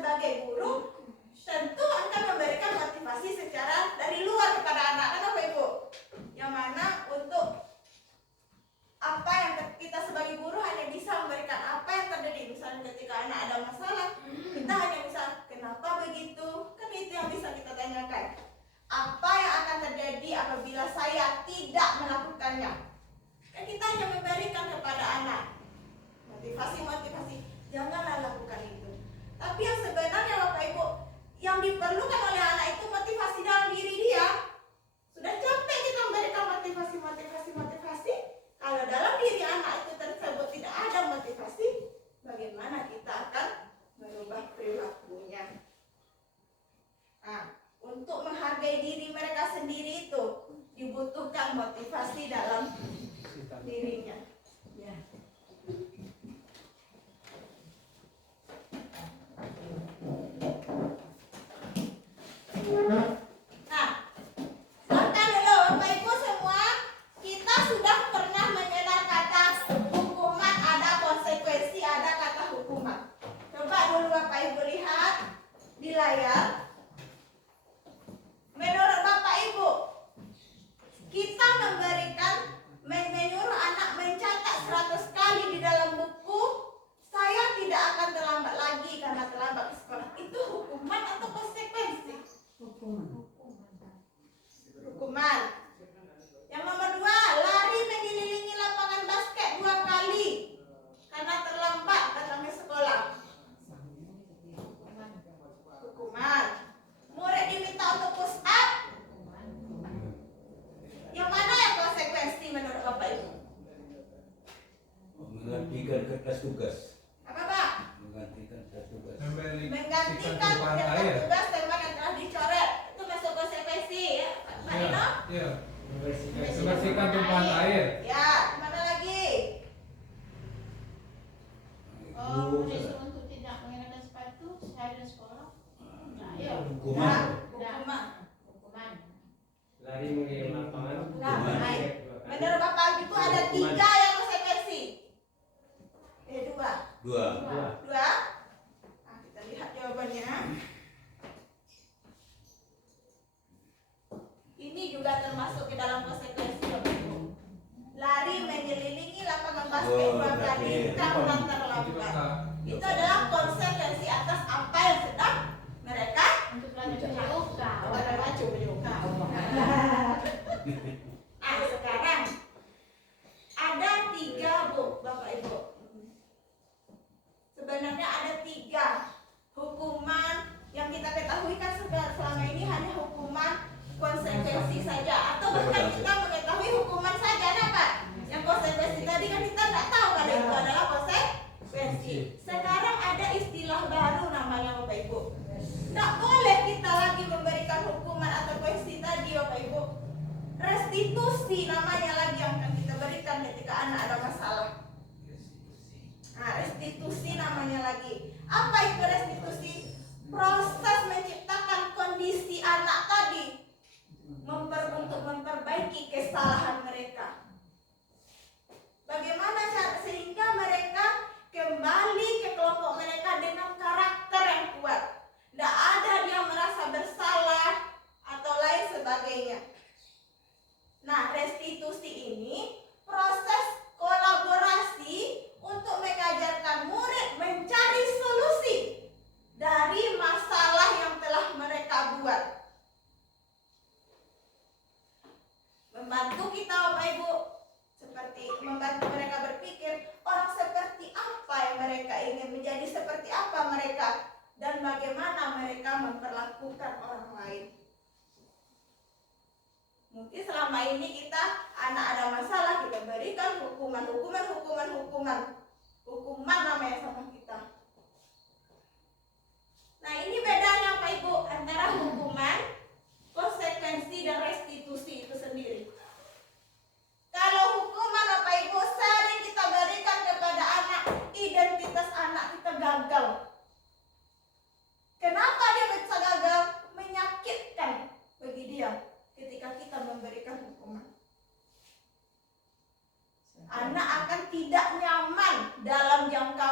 sebagai guru tentu akan memberikan motivasi secara dari luar kepada anak, kan Bapak Ibu? Yang mana untuk apa yang kita sebagai guru hanya bisa memberikan apa yang terjadi. Misalnya ketika anak ada masalah, kita hanya bisa kenapa begitu, kan itu yang bisa kita tanyakan. Apa yang akan terjadi apabila saya tidak melakukannya? Kan kita hanya memberikan kepada anak motivasi, janganlah lakukan itu. Tapi yang sebenarnya Bapak Ibu, yang diperlukan oleh anak itu motivasi dalam diri dia. Sudah capek kita memberikan motivasi. Kalau dalam diri anak itu tersebut tidak ada motivasi, bagaimana kita akan merubah perilakunya? Nah, untuk menghargai diri mereka sendiri itu dibutuhkan motivasi dalam dirinya. Ya. Nah, makan dulu Bapak Ibu semua, kita sudah pernah mengenal kata hukuman, ada konsekuensi, ada kata hukuman. Coba dulu Bapak Ibu lihat di layar. Menurut Bapak Ibu, kita menyuruh anak mencatat 100 kali di dalam buku, saya tidak akan terlambat lagi karena terlambat ke sekolah. Itu hukuman atau konsekuensi? Hukuman. Yang nomor 2, lari mengelilingi lapangan basket 2 kali karena terlambat datang ke sekolah. Hukuman. Murid diminta untuk push up. Yang mana yang konsekuensi menurut Bapak Ibu? Menggantikan kertas tugas. Apa Pak? Menggantikan kertas tugas. Menggantikan kertas tugas teman yang telah dicoret. Itu masuk konsekuensi ya Pak Nino? Iya. Membersihkan tumpahan air. Ya, mana lagi? Disuruh untuk tidak mengenakan sepatu sehari sekolah. Nah, ya. Hukuman. Hukuman. Lari mengelilingi lapangan. Nah, Hukuman. baik. Menurut Bapak Ibu ada 3 yang konsekuensi. 2. Dua. 2. Nah, kita lihat jawabannya. Ini juga termasuk ke dalam konsekuensi Bapak Ibu. Lari mengelilingi lapangan basket 2 kali karena terlambat. Itu adalah konsekuensi atas apa yang sedang mereka Untuk belajar yoga, warna baju yoga. sekarang ada 3 Bu, Bapak Ibu. Sebenarnya ada 3 hukuman yang kita ketahui kan selama ini hanya hukuman konsekuensi saja, atau bahkan kita mengetahui hukuman saja, ada Pak? Yang konsekuensi tadi kan kita nggak tahu kalau itu adalah konsekuensi. Sekarang ada istilah baru namanya Bapak Ibu. Nggak boleh kita lagi memberikan hukuman atau konsekuensi tadi Bapak Ibu. Restitusi namanya lagi yang akan kita berikan ketika anak ada masalah. Nah, restitusi namanya lagi. Apa itu restitusi? Proses menciptakan kondisi anak tadi untuk memperbaiki kesalahan mereka. Bagaimana cara sehingga mereka kembali ke kelompok mereka dengan karakter yang kuat. Tidak ada dia merasa bersalah atau lain sebagainya. Nah, restitusi ini proses kolaborasi untuk mengajarkan murid mencari solusi dari masalah yang telah mereka buat. Membantu kita Bapak Ibu, seperti membantu mereka berpikir orang seperti apa yang mereka ingin, menjadi seperti apa mereka, dan bagaimana mereka memperlakukan orang lain. Mungkin selama ini kita anak ada masalah, kita berikan hukuman namanya sama kita. Nah, ini bedanya Pak Ibu antara hukuman, konsekuensi dan restitusi itu sendiri. Kalau hukuman Bapak Ibu sering kita berikan kepada anak, identitas anak kita gagal. Kenapa dia bisa gagal? Menyakitkan bagi dia ketika kita memberikan hukuman. Anak akan tidak nyaman dalam jangka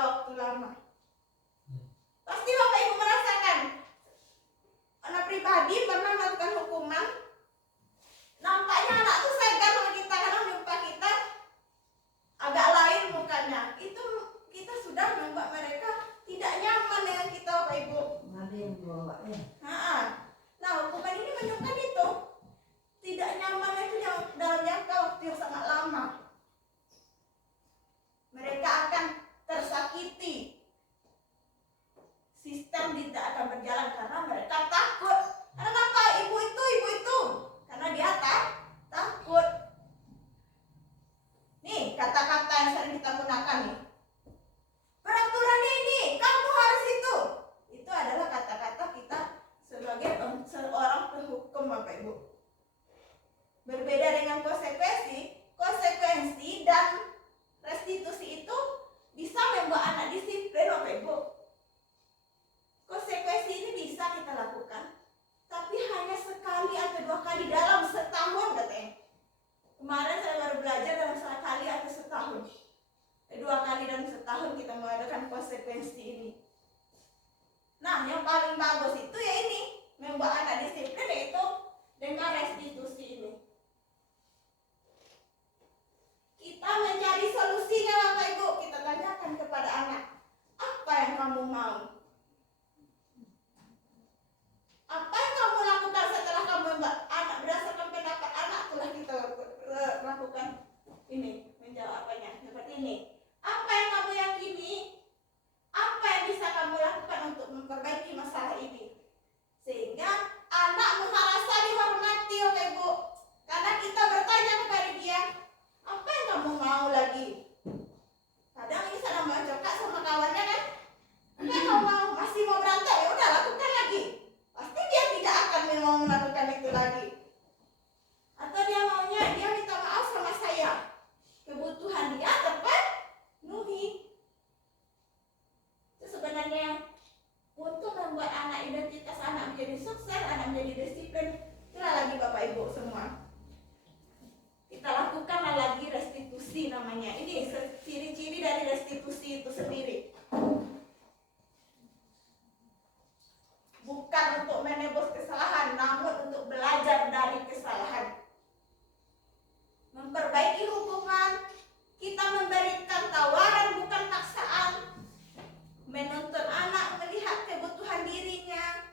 Nah, hukuman ini menunjukkan itu tidak nyaman itu yang dalam jangka waktu yang sangat lama. Mereka akan tersakiti. Sistem tidak akan berjalan karena mereka takut. Kenapa ibu itu? Karena dia takut. Nih kata-kata yang sering kita gunakan nih. Peraturan ini, kamu harus itu. Itu adalah kata-kata kita sebagai seorang penghukum, Bapak Ibu. Berbeda dengan konsekuensi dan restitusi itu bisa membuat anak disiplin, Bapak Ibu. Konsekuensi ini bisa kita lakukan, tapi hanya sekali atau 2 kali dalam setahun katanya. Kemarin saya baru belajar dalam 1 kali atau setahun. 2 kali dalam setahun kita mengadakan konsekuensi ini. Nah, yang paling bagus itu ya ini, membuat anak disiplin, yaitu dengan restitusi ini. Kita mencari solusinya, Bapak Ibu. Kita tanyakan kepada anak, apa yang kamu mau? Apa yang kamu lakukan setelah kamu anak berdasarkan pendapat anak telah kita lakukan ini, menjawabnya seperti ini. Apa yang kamu yakini? Apa yang bisa kamu lakukan untuk memperbaiki masalah ini? Sehingga anak merasa dihormati, Bapak Ibu. Karena kita bertanya kepada dia, apa yang kamu mau lagi? Kadang ini sedang mencokak sama kawannya kan? Apa yang kamu mau? Masih mau berantem? Ya udah, lakukan lagi. Pasti dia tidak akan mau melakukan itu lagi. Atau dia maunya, dia minta maaf sama saya. Kebutuhan dia terpenuhi. Itu sebenarnya untuk membuat anak identitas anak menjadi sukses, anak menjadi disiplin. Itulah lagi Bapak Ibu semua. Kita lakukanlah lagi restitusi namanya. Ini ciri-ciri dari restitusi itu sendiri. Bukan untuk menebus kesalahan, namun untuk belajar dari kesalahan. Memperbaiki hubungan, kita memberikan tawaran bukan paksaan. Menuntun anak melihat kebutuhan dirinya.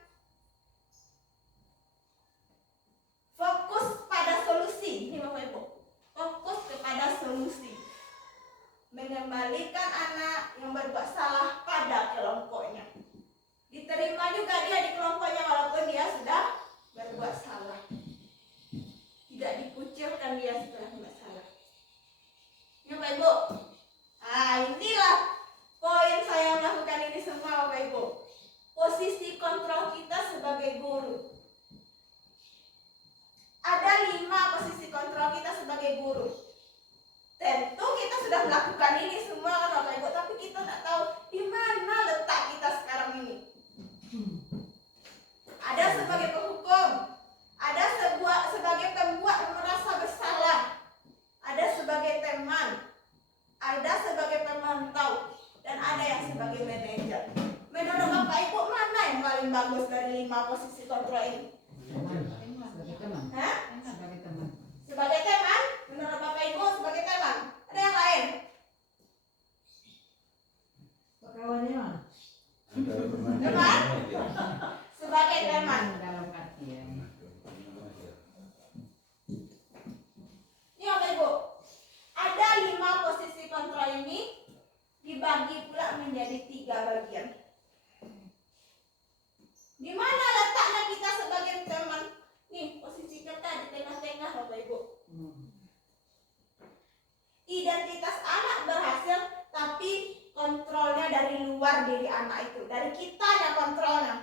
Fokus pada solusi. Ini Bapak Ibu. Fokus kepada solusi. Mengembalikan anak yang berbuat salah pada kelompoknya. Diterima juga dia di kelompoknya walaupun dia sudah berbuat salah. Tidak dikucilkan dia setelah berbuat salah. Ya Bapak Ibu. Inilah poin saya melakukan ini semua Bapak Ibu. Posisi kontrol kita sebagai guru. Ada 5 posisi kontrol kita sebagai guru. Tentu kita sudah melakukan ini semua kan Bapak Ibu, tapi kita tidak tahu di mana letak kita sekarang ini. Ada sebagai penghukum, ada sebagai pembuat merasa bersalah, ada sebagai teman, ada sebagai pemantau, dan ada yang sebagai manajer. Menurut Bapak Ibu mana yang paling bagus dari 5 posisi kontrol ini? Hah? Sebagai teman? Menurut Bapak Ibu sebagai teman? Ada yang lain? Teman? Sebagai teman. Ini Bapak Ibu, ada 5 posisi kontrol ini dibagi pula menjadi 3 bagian. Di mana letaknya kita sebagai teman? Nih, posisi kita di tengah-tengah Bapak Ibu. Identitas anak berhasil, tapi kontrolnya dari luar diri anak itu. Dari kita yang kontrolnya.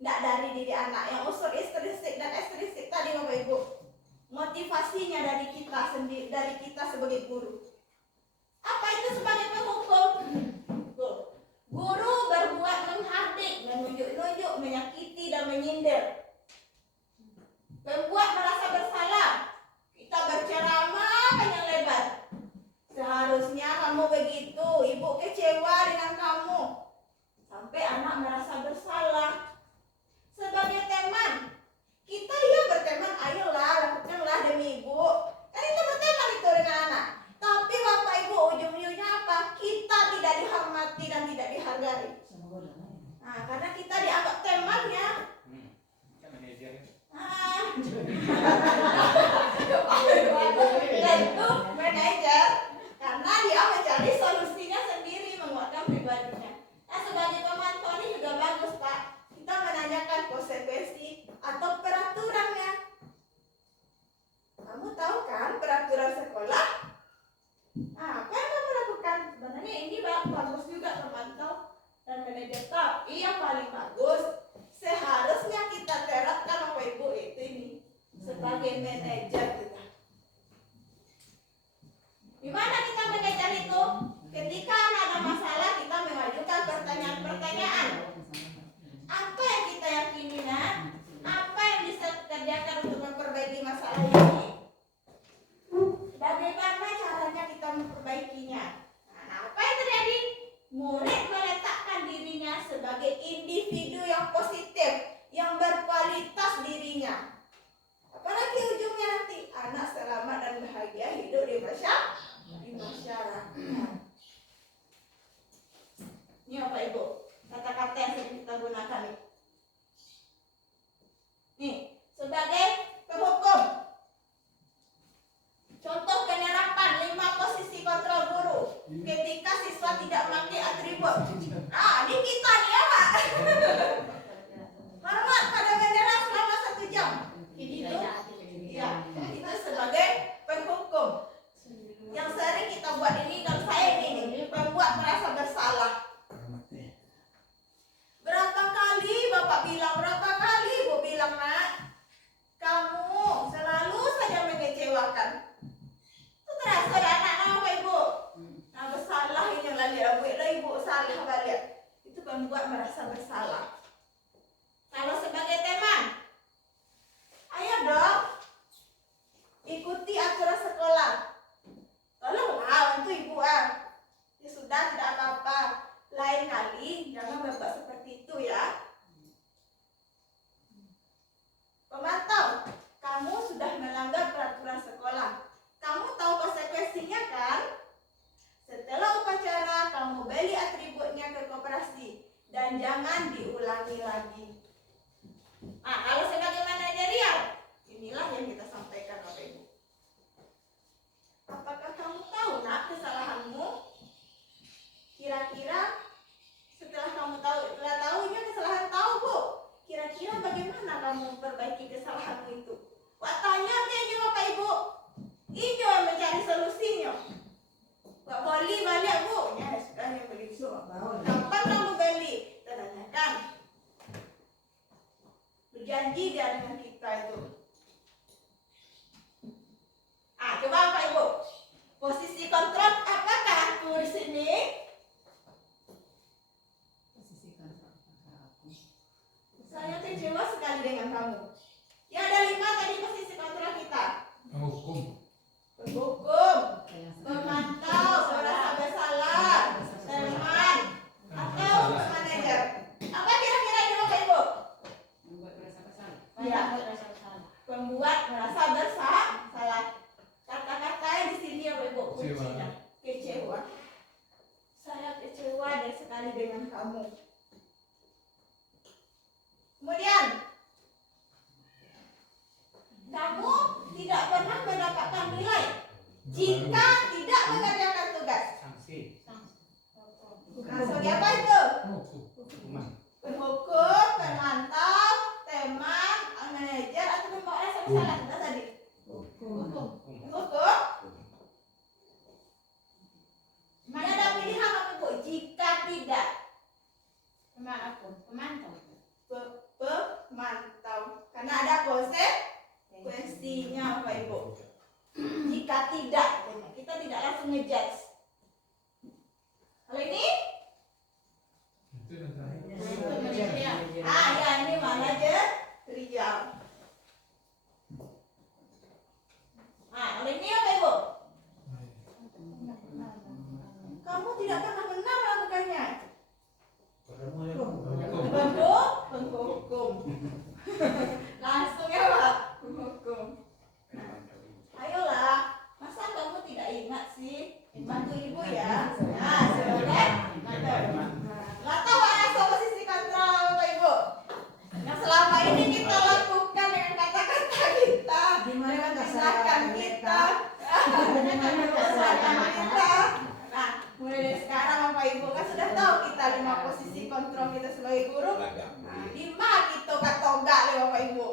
Tidak dari diri anak. Yang unsur ekstrinsik dan ekstrinsik tadi Bapak Ibu. Motivasinya dari kita sendiri, dari kita sebagai guru. Apa itu sebagai penghukum? Guru berbuat menghardik, menunjuk-nunjuk, menyakiti dan menyindir. Membuat merasa bersalah. Kita berceramah panjang lebar. Seharusnya kamu begitu, ibu kecewa dengan kamu. Sampai anak merasa bersalah. Sebagai teman, kita berteman, ayolah lakukanlah demi ibu. Kan itu berteman itu dengan anak. Tapi Bapak Ibu ujung-ujungnya apa? Kita tidak dihormati dan tidak dihargai. Nah, karena kita dianggap temannya, manajer, tapi yang paling bagus seharusnya kita terapkan Bapak Ibu itu ini sebagai manajer kita. Gimana kita manajer itu? Ketika ada masalah kita mengajukan pertanyaan-pertanyaan. Apa yang kita yakini, nak? Apa yang bisa kita kerjakan untuk memperbaiki masalah ini? Bagaimana caranya kita memperbaikinya? Nah, apa yang terjadi? Murid meletakkan dirinya sebagai individu yang positif, yang berkualitas dirinya. Apalagi ujungnya nanti anak selamat dan bahagia hidup di masyarakat. Ini apa Ibu? Kata-kata yang sering kita gunakan nih. Nih, sebagai penghukum. Contoh penerapan 5 posisi kontrol guru ketika siswa tidak memakai atribut. Ah, ini kita nih ya Pak. Hormat pada bendera selama 1 jam. Itu, ya, itu sebagai penghukum. Yang sering kita buat ini dan saya ini membuat merasa bersalah. Berapa kali Bapak bilang, berapa kali Ibu bilang, nak, kamu selalu saja mengecewakan. Itu terasa ada anak Bapak Ibu. Nah, bersalah ini yang lalu Ibu salah balik. Itu membuat merasa bersalah. Kalau sebagai teman, ayo dong ikuti aturan sekolah. Tolonglah untuk Ibu ya sudah, tidak apa-apa. Lain kali jangan berbuat seperti itu ya. Pemantau, kamu sudah melanggar peraturan sekolah. Kamu tahu konsekuensinya kan? Setelah upacara kamu beli atributnya ke koperasi dan jangan diulangi lagi. Nah, kalau sebagai manajerial, inilah yang kita sampaikan Bapak Ibu. Apakah kamu tahu nak kesalahanmu? Kira-kira setelah kamu tahunya kesalahan tahu Bu. Kira-kira bagaimana kamu memperbaiki kesalahanmu itu? Wak tanya aja Bapak Ibu. Ini yang mencari solusinya. Wak beli balik Bu. Ya sekarang beli semua. Kapan kamu beli? Tanyakan. Berjanji dia dengan kita itu. Coba Bapak Ibu. Posisi kontrol apakah aku di sini? Saya kecewa sekali dengan kamu. Ya ada 5 tadi posisi kontrol kita. Penghukum. Penghukum, pemantau, merasa bersalah, teman, atau manajer. Apa kira-kira ini Bapak Ibu? Ya, pembuat merasa bersalah. Kata-katanya di sini ya Bapak Ibu. Kuncinya. Kecewa. Saya kecewa sekali dengan kamu. Kemudian, kamu tidak pernah mendapatkan nilai jika tidak mengerjakan tugas. Sanksi. Nah, sebagai apa itu? Hukuman. Penghukum, pemantau, teman, manajer, atau pembawa rasa bersalah. Kita tadi. Penghukum. Mana ada pilihan apa Bu? Jika tidak. Pemantau. Pemantau. Karena ada konsekuensinya Bapak Ibu. Jika tidak, kita tidak langsung ngejudge. Kalau ini? Itu yang terakhir. Ya ini manajer Rijal. Kalau ini apa Ibu? Kamu tidak pernah benar melakukannya. Penghukum. Langsung ya Pak, penghukum. Ayolah, masa kamu tidak ingat sih? Bantu Ibu ya. Nah, sebagai nggak tahu ada posisi kontrol Bapak Ibu. Yang selama ini kita lakukan dengan kata-kata kita, dengan tindakan kita, dengan keputusan kita. Nah, mulai dari sekarang Bapak Ibu kan sudah tahu kita 5 posisi kontrol kita sebagai guru. Nah, 5 kita katogak le Bapak Ibu.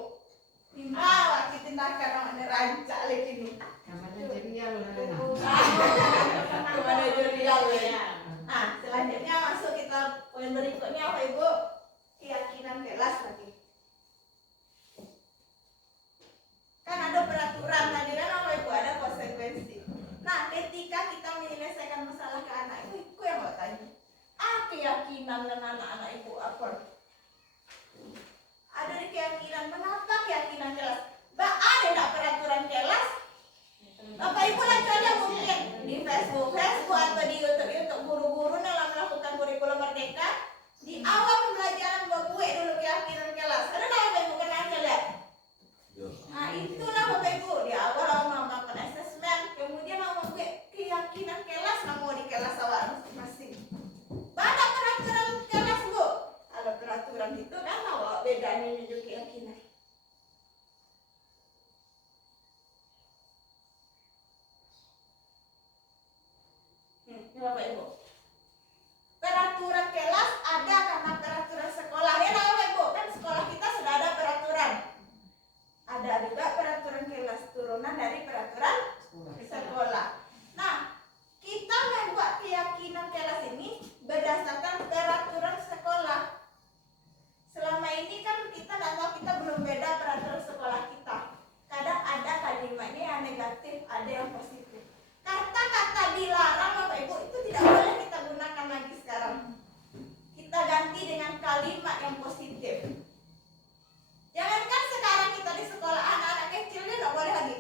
5 waktu tindakan orang rancak le kini. Manajerial ya. Nah, selanjutnya masuk kita poin berikutnya Bapak Ibu, keyakinan kelas lagi. Kan ada peraturan tadi kan Bapak Ibu, ada konsekuensi. Nah, ketika kita menyelesaikan masalah ke anak itu yang mau tanya. Keyakinan dan anak-anak ibu apa? Ada di keyakinan, mengapa keyakinan kelas? Ada enggak peraturan kelas? Bapak Ibu lanjut aja mungkin di Facebook atau di YouTube guru-guru dalam melakukan kurikulum merdeka. Di awal pembelajaran gue dulu keyakinan kelas. Ada nggak Bapak Ibu pernah lihat? Nah itulah Bapak Ibu di awal melakukan asesmen, kemudian gue keyakinan kelas mau di kelas awal masing-masing. Ada peraturan kelas Bu. Ada peraturan itu kan mau bedanya juga keyakinan. Bapak Ibu. Peraturan kelas ada karena peraturan sekolah. Ya Bapak Ibu, kan sekolah kita sudah ada peraturan. Ada juga peraturan kelas turunan dari peraturan sekolah. Nah, kita membuat keyakinan kelas ini berdasarkan peraturan sekolah. Selama ini kan kita nggak tahu, kita belum beda peraturan sekolah kita. Kadang ada kalimatnya yang negatif, ada yang positif. Kata-kata dilarang Bapak Ibu itu tidak boleh kita gunakan lagi sekarang. Kita ganti dengan kalimat yang positif. Jangankan sekarang kita di sekolah, anak-anak kecil dia nggak boleh lagi.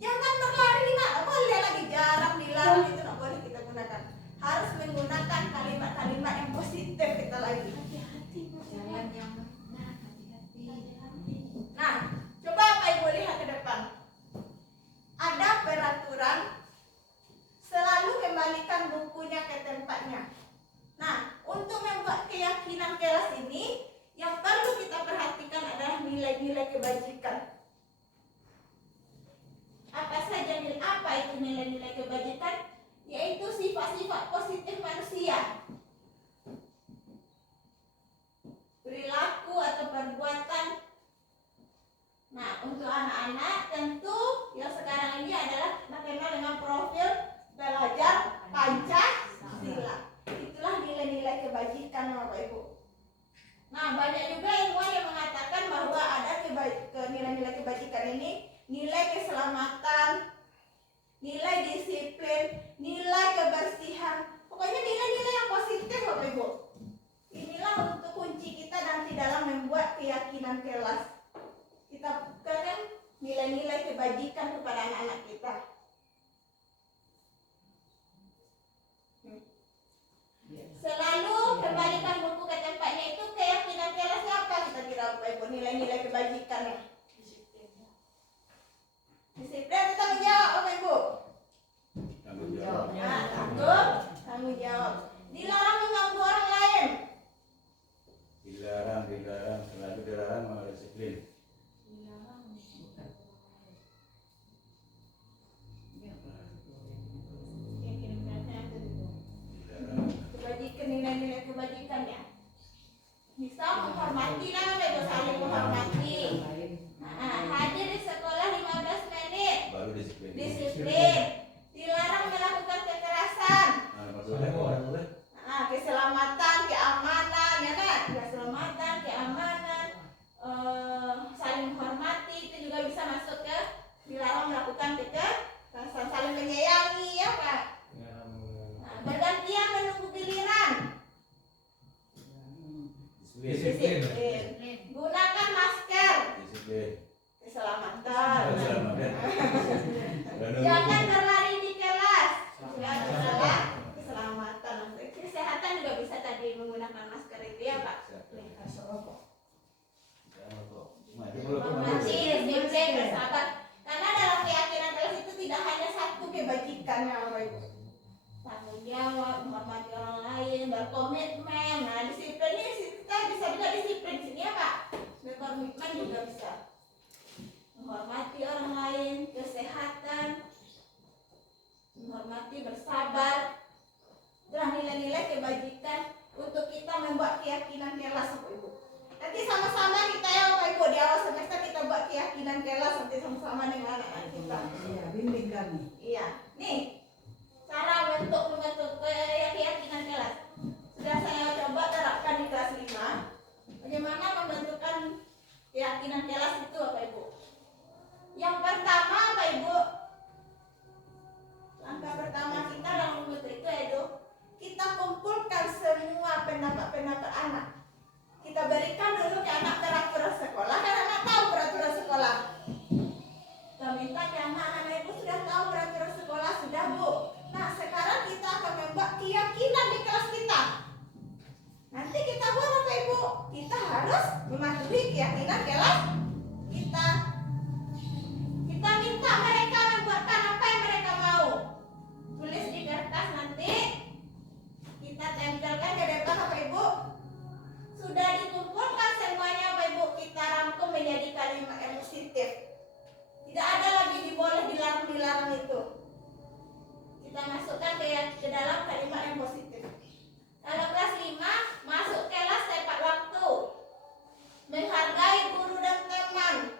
Jangan berlari, nggak boleh lagi, jarang dilarang, itu nggak boleh kita gunakan. Harus menggunakan kalimat-kalimat yang positif kita lagi. Hati-hati, jangan yang hati-hati. Nah, coba Bapak Ibu lihat ke depan. Ada peraturan selalu kembalikan bukunya ke tempatnya. Nah, untuk membuat keyakinan kelas ini, yang perlu kita perhatikan adalah nilai-nilai kebajikan. Apa saja apa itu nilai-nilai kebajikan? Yaitu sifat-sifat positif manusia. Perilaku atau perbuatan. Nah, untuk anak-anak tentu yang sekarang ini adalah terkenal dengan profil belajar Pancasila. Itulah nilai-nilai kebajikan Bapak Ibu. Nah, banyak juga ilmuwan yang mengatakan bahwa ada nilai-nilai kebajikan ini, nilai keselamatan, nilai disiplin, nilai kebersihan. Pokoknya nilai-nilai yang positif Bapak Ibu. Inilah untuk kunci kita nanti dalam membuat keyakinan kelas. Kita bukan nilai-nilai kebajikan kepada anak-anak kita. Selalu kembalikan buku ke tempatnya, itu keyakinan kelasnya apa kita kira Bapak Ibu, nilai-nilai kebajikannya. Disiplin itu tanggung jawab Bapak Ibu. Tanggung jawab. Nah, tanggung jawab. Dilarang mengganggu orang lain. Dilarang, selalu dilarang malah disiplin. Nilai-nilai kebajikannya. Bisa menghormati lah Bapak Ibu, saling menghormati. Hadir di sekolah 15 menit. Baru disiplin. Disiplin. Dilarang melakukan kekerasan. Keselamatan, keamanan, ya kan? Keselamatan, keamanan, saling menghormati itu juga bisa masuk ke dilarang melakukan kekerasan, saling menyayangi, ya Pak. Bergantian menunggu giliran. Disiplin. Gunakan masker. Disiplin. Keselamatan. Keselamatan. Jangan berlari di kelas. Sudah masalah keselamatan. Kesehatan juga bisa tadi menggunakan masker itu ya Pak. Hormati, disiplin, bersahabat. Karena dalam keyakinan kelas itu tidak hanya satu kebajikannya Bapak Ibu. Tanggung jawab, menghormati orang lain, berkomitmen. Nah, disiplin ini kita bisa juga disiplin di sini ya Pak. Berkomitmen juga bisa. Menghormati orang lain, kesehatan, menghormati, bersabar. Itulah nilai-nilai kebajikan untuk kita membuat keyakinan kelas Bapak Ibu. Nanti sama-sama kita ya Bapak Ibu, di awal semester kita buat keyakinan kelas nanti sama-sama dengan anak-anak kita. Iya, bimbing kami. Iya, nih cara membentuk keyakinan kelas sudah saya coba terapkan di keyakinan kelas itu Bapak Ibu. Yang pertama Bapak Ibu, langkah pertama kita dalam membentuk itu yaitu kita kumpulkan semua pendapat-pendapat anak. Kita berikan dulu ke anak peraturan sekolah, karena anak tahu peraturan sekolah. Kita minta ke anak-anak Ibu sudah tahu peraturan sekolah, sudah Bu. Nah sekarang kita akan membuat keyakinan di kelas kita. Nanti kita buat Bapak Ibu, kita harus mematuhi keyakinan kelas kita. Kita minta mereka membuatkan apa yang mereka mau. Tulis di kertas, nanti kita tempelkan ke depan Bapak Ibu. Sudah dikumpulkan semuanya Bapak Ibu, kita rangkum menjadi kalimat yang positif. Tidak ada lagi boleh dilarang itu. Kita masukkan ke dalam kalimat yang positif. Kalau kelas 5, masuk kelas tepat waktu, menghargai guru dan teman,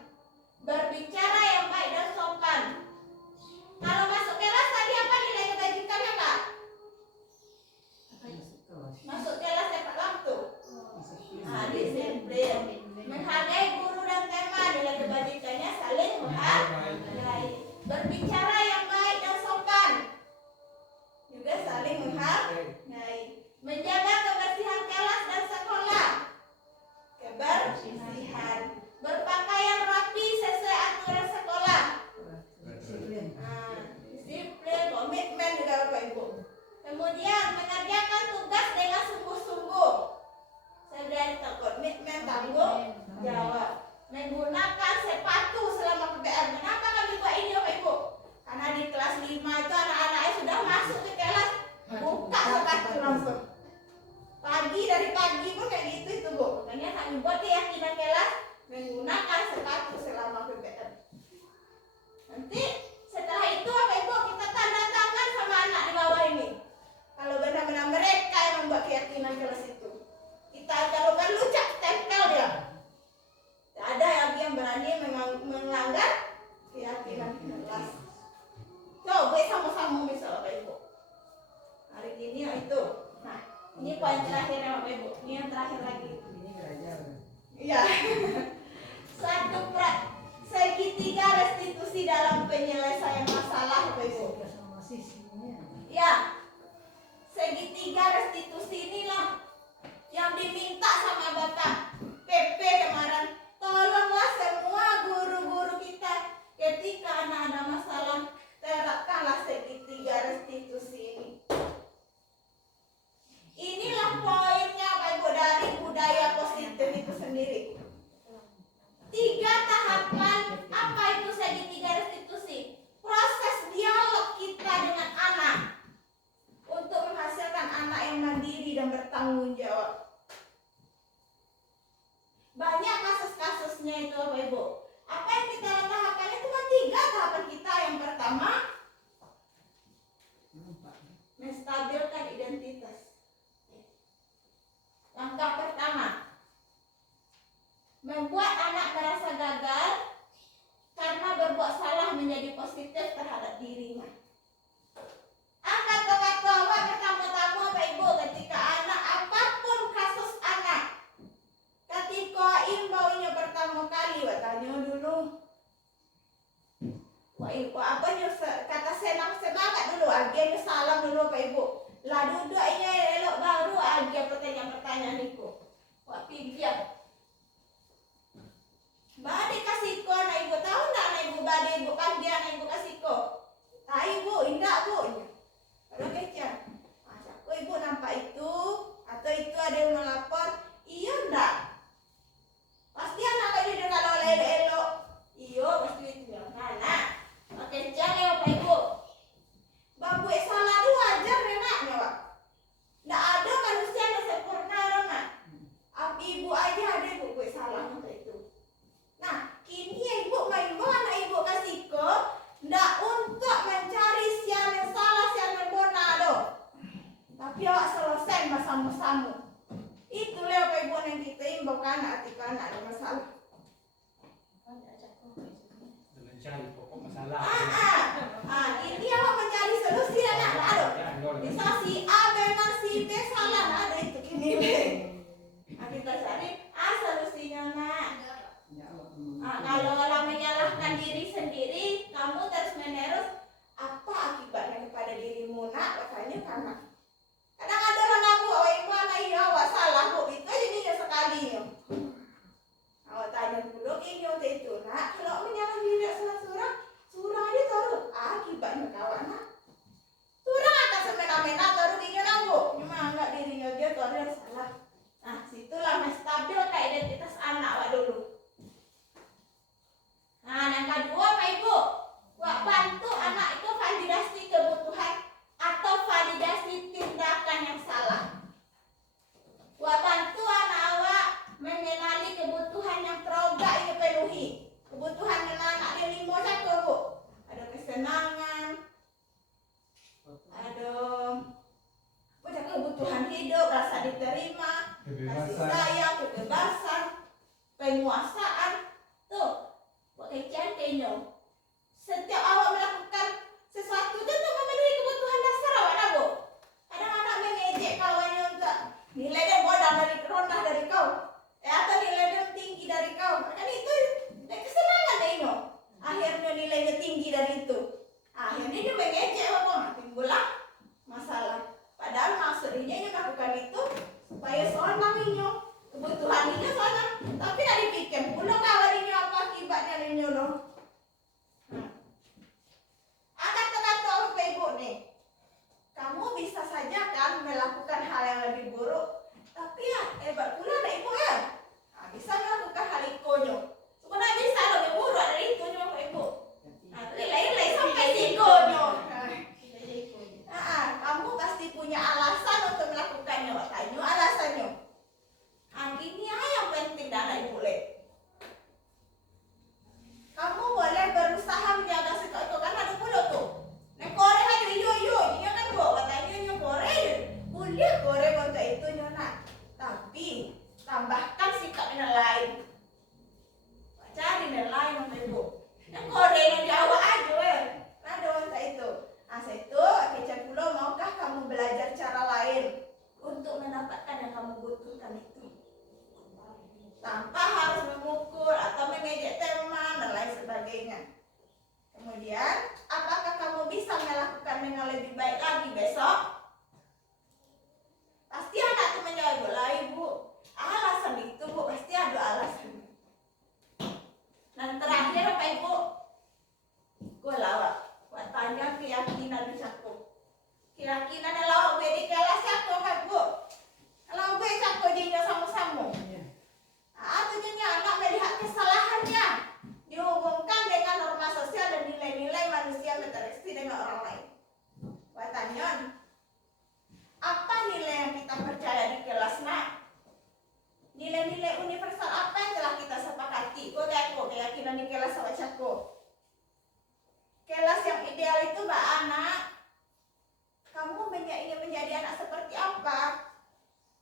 berbicara yang baik dan sopan. Kalau masuk kelas tadi apa nilai kebajikannya Kak? Masuk kelas tepat waktu. Disiplin, menghargai guru dan teman, nilai kebajikannya saling menghargai, berbicara yang baik dan sopan, juga saling menghargai, menjaga kebersihan kelas dan sekolah, kebersihan, berpakaian rapi sesuai aturan sekolah, disiplin, komitmen juga Bapak Ibu. Kemudian mengerjakan tugas dengan sungguh-sungguh. Saya beri komitmen, tanggung jawab. Menggunakan sepatu selama PPR. Kenapa kami buat ini Bapak Ibu? Karena di kelas 5 itu anak-anaknya sudah masuk ke kelas, buka sepatu langsung. Dari pagi pun kayak gitu itu Bu. Makanya kami buat keyakinan kelas menggunakan sepatu selama PPR. Nanti setelah itu Bapak Ibu kita tanda tangan sama anak di bawah ini. Kalau benar-benar mereka yang membuat keyakinan kelas itu, kita kalau perlu tempel dia. Tidak ada lagi yang berani melanggar keyakinan kelas. Coba sama-sama misal Bapak Ibu. Hari ini itu. Nah, ini poin terakhir ya Bapak Ibu. Ini yang terakhir lagi. Iya. Segitiga restitusi dalam penyelesaian masalah Bapak Ibu. Ya. Segitiga restitusi inilah yang diminta sama Bapak PP kemarin. Tolonglah semua guru-guru kita ketika anak ada masalah, terapkanlah segitiga restitusi ini. Inilah poinnya Bapak Ibu dari budaya positif itu sendiri. 3 tahapan. Apa itu segitiga restitusi? Proses dialog kita dengan anak untuk menghasilkan anak yang mandiri dan bertanggung jawab. Banyak kasus-kasusnya itu Bapak Ibu. Apa yang kita tahapan itu cuma 3 tahapan kita. Yang pertama, menstabilkan identitas. Langkah pertama, membuat anak merasa gagal karena berbuat salah menjadi positif terhadap dirinya. Angkat tokoh-tokoh pertama-tama Bapak Ibu, ketika anak, apapun kasus anak, ketika imbaunya pertama kali, tanya dulu, apa kata senang semangat dulu, agian salam dulu Bapak Ibu. Lah duduknya elok baru aja pertanyaan-pertanyaan itu. Wak pikir. Bade kasih ko anak ibu, tahu enggak anak ibu bade ibu panggil anak ibu kasih ko? Tak ibu, indah Bu. Kalau kecil. Aku ibu nampak itu atau itu ada yang melapor, iya enggak? Pasti anak tadi dia kalau elok-elok. Iya pasti itu yang mana. Oke, cari Bapak Ibu. Babu salah itu wajar nenaknya Pak. Nggak ada manusia yang sempurna Rona. Ibu aja ada ibu gue salah untuk itu. Nah, kini ibu main anak ibu kasih ke nggak untuk mencari siapa yang salah siapa yang benar loh. Tapi awak selesai bersama-sama. Itu Bapak Ibu yang kita imbau anak ketika anak ada masalah. Mencari pokok masalah. Ini awak mencari solusi anak lalu. Bisa si A benar si B salah ada itu kini. Kita cari solusinya nak. kasih Kebebasan. sayang, kebebasan, penguasaan. Tuh, pekerjaan kenyo. Setiap awak melakukan sesuatu itu untuk memenuhi kebutuhan dasar awak nak bu. Kadang anak mengejek kawannya untuk nilai dia bodoh rendah dari kau, atau nilai dia tinggi dari kau. Kan itu kesenangan dia. Akhirnya nilainya tinggi dari itu. Akhirnya dia mengejek apa? Timbullah masalah. Padahal maksudnya dia melakukan itu supaya seorang ini kebutuhan ini sana. Tapi tidak dipikir pula kawan ini apa akibatnya ini loh. Akan tetapi Bapak Ibu nih, kamu bisa saja kan melakukan hal yang lebih buruk, tapi ya hebat pula ada ibu ya. Nah, bisa melakukan hal ikonyo. Sebenarnya bisa lebih buruk dari itu Bapak Ibu. Nah, nilai sampai ikonyo. Kamu pasti punya alasan untuk melakukannya, tanya alasannya. Ini yang penting dana ibu le. Kamu boleh berusaha menjaga sikap itu kan ada pula tuh. Nek kore aja yo dia kan bawa katanya nyo kore. Boleh kore kontak itu nyona. Tapi tambahkan sikap yang lain. Cari yang lain untuk ibu. Nek kore yang Jawa aja ada kontak itu. Itu kecil pula maukah kamu belajar cara lain untuk mendapatkan yang kamu butuhkan itu? Tanpa harus memukul atau mengejek teman dan lain sebagainya. Kemudian, apakah kamu bisa melakukan dengan lebih baik lagi besok? Pasti anak itu menjawab, lah ibu, alasan itu bu, pasti ada alasan. Dan terakhir apa ibu? Gue lawak, gue tanya keyakinan ucapku. Keyakinan yang lawak beri kelas aku kan bu. Kalau gue cakap dia sama-sama. Artinya anak melihat kesalahannya dihubungkan dengan norma sosial dan nilai-nilai manusia berinteraksi dengan orang lain. Pertanyaan, apa nilai yang kita percaya di kelas nak? Nilai-nilai universal apa yang telah kita sepakati? Kau keyakinan di kelas sama cakap. Kelas yang ideal itu mbak anak. Kamu ingin menjadi anak seperti apa?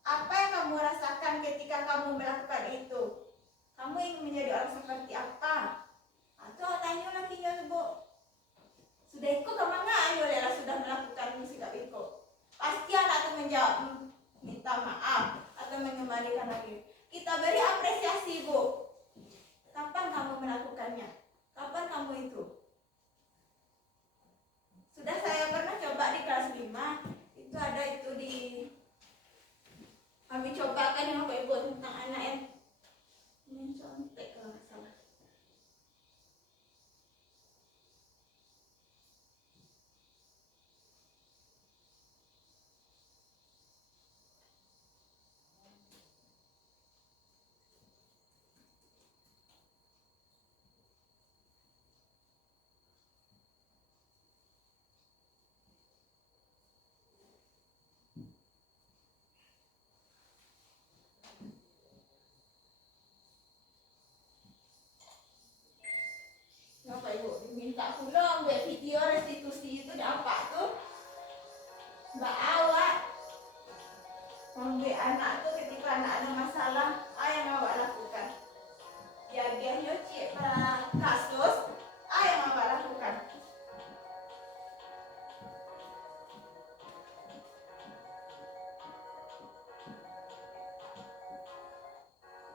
Apa yang kamu rasakan ketika kamu melakukan itu? Kamu ingin menjadi orang seperti apa? Atau tanya lagi ya bu. Sudah ikut kemana? Ayo Lela sudah melakukan sikap ikut. Pasti anak itu menjawab minta maaf atau mengembalikan lagi. Kita beri apresiasi bu. Kapan kamu melakukannya? Kapan kamu itu? Sudah saya pernah coba di kelas 5. Itu ada itu di kami cobakan yang Bapak Ibu tentang anak yang mencontek kalau nggak salah. Bapak Ibu diminta pulang buat video restitusi itu apa tuh? Mbak awak membuat anak tuh ketika anak ada masalah, apa yang awak lakukan? Jaga nyuci kasus, apa yang awak lakukan?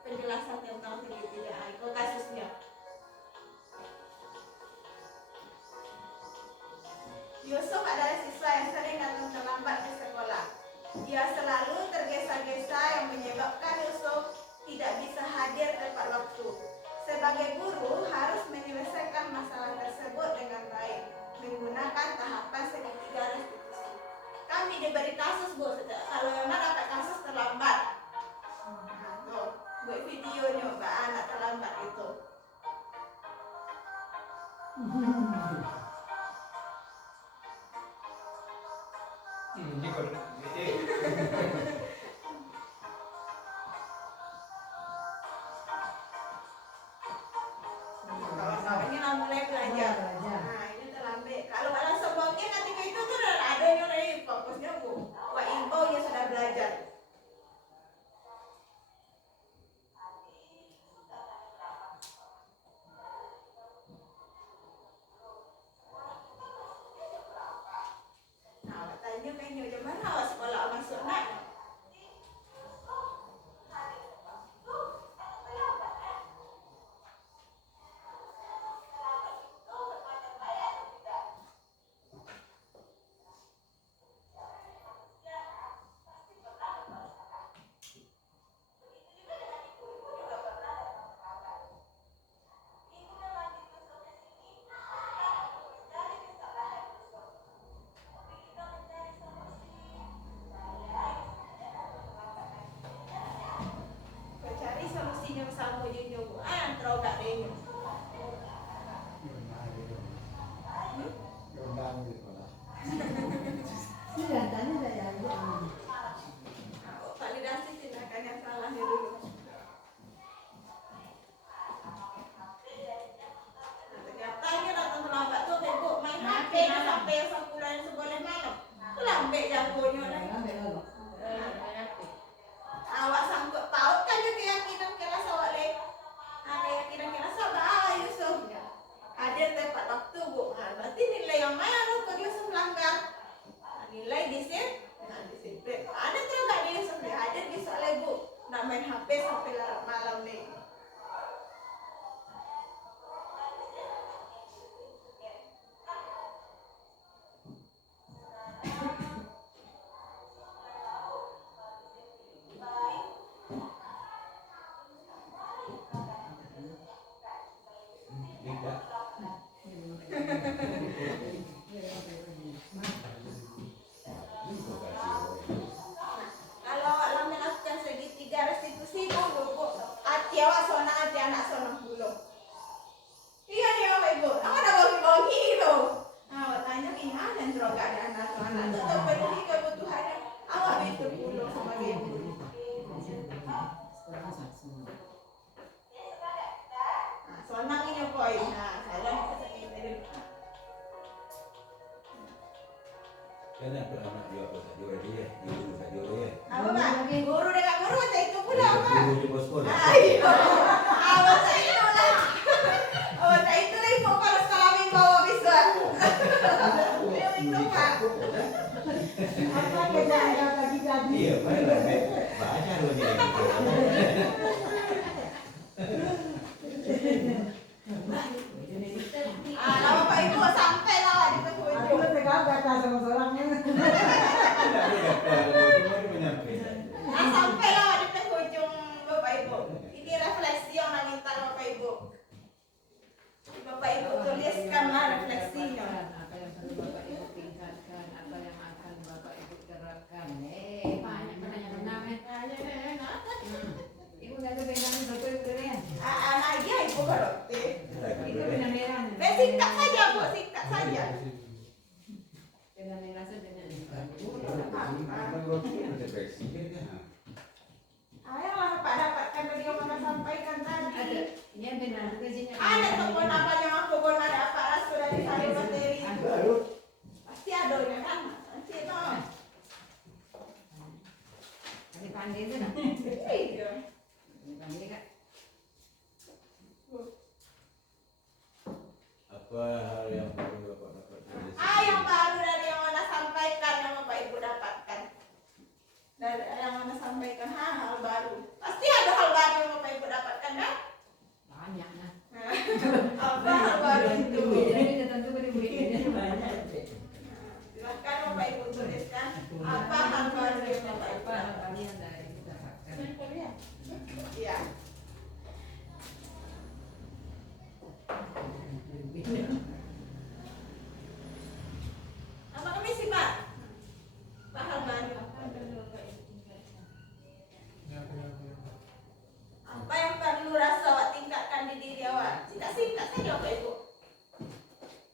Penjelasan tentang tidak itu kasusnya. Yusuf adalah siswa yang sering datang terlambat ke sekolah. Dia selalu tergesa-gesa yang menyebabkan Yusuf tidak bisa hadir tepat waktu. Sebagai guru harus menyelesaikan masalah tersebut dengan baik menggunakan tahapan segitiga restitusi. Kami diberi kasus bu, kalau memang dapat kasus terlambat. Tuh, buat videonya mbak anak terlambat itu. Ini kok Kawan-kawan ini mulai belajar. Nah ini terlambat. Kalau langsung bangkit nanti itu tuh ada yang fokusnya bu. Wah info ya sudah belajar. yang sama jinjo. Terogak deh. Validasi tindakan yang salahnya dulu. Ternyata ini datang terlambat tuh ibu main HP sampai 10 malam. Lambat jagonya lagi. Awak sangkut paut kan juga keyakinan kelas awak le. Ada keyakinan kelas sabar Yusuf. Ada tepat waktu bu. Berarti nilai yang mana lu ke Yusuf langgar? Nilai disiplin. Ada terus gak di Yusuf le? Ada bisa le bu. Nak main HP sampai larut malam le. Kalau awak melakukan segitiga restitusi dulu bu, hati awak sona hati anak sona belum. Iya nih bapak ibu, awak dah bagi-bagi loh. Awak tanya gimana terogak dan anak itu terpenuhi kebutuhannya. Awak itu dulu sebagai ibu. Nah, sonang ini poin. Nah, saya segitiga. Karena anak dia apa saja dia, guru saja dia. Apa pak? Guru dengan guru macam itu pula pak. Guru di sekolah. Ayo, awak saya itu lah. Oh, saya itu lah ibu kalau sekolah minggu bawa bisa. Dia itu pak. Iya, baiklah. Baca dulu dia. Lama pak ibu sampai lah di penghujung. Sampai lah di penghujung bapak ibu. Ini refleksi yang minta bapak ibu. Bapak ibu tuliskanlah refleksinya. Apa yang perlu Bapak Ibu tingkatkan, apa yang akan Bapak Ibu terapkan. Banyak menanya-menanya. Ibu nggak ada pegangan Bapak Ibu kalian. Anak aja ibu kalau Itu benang merah. singkat saja bu, singkat saja. Benang merah saja. Ayolah pak dapatkan dari yang mana sampaikan Ada. tadi. Ini yang benang gajinya. Ada telepon apa yang aku pernah dapat langsung dari saya materi. Pasti ada ya kan? Pasti no. Ini pandai itu nah. Iya. Ini pandai kak. Apa hal yang perlu Bapak dapat dari sini? Yang baru dari yang mana sampaikan yang bapak ibu dapatkan. Dari yang mana sampaikan hal baru. Pasti ada hal baru yang bapak ibu dapatkan kan? Banyak nah. Apa hal baru itu? Jadi udah tentu beri Silahkan bapak ibu tuliskan apa hal baru yang bapak ibu apa dapatkan. kalian dari kita dapatkan. Iya. Apa kami sih pak? Apa hal baru? Apa yang perlu rasa awak tingkatkan di diri awak? Singkat saja bapak ibu.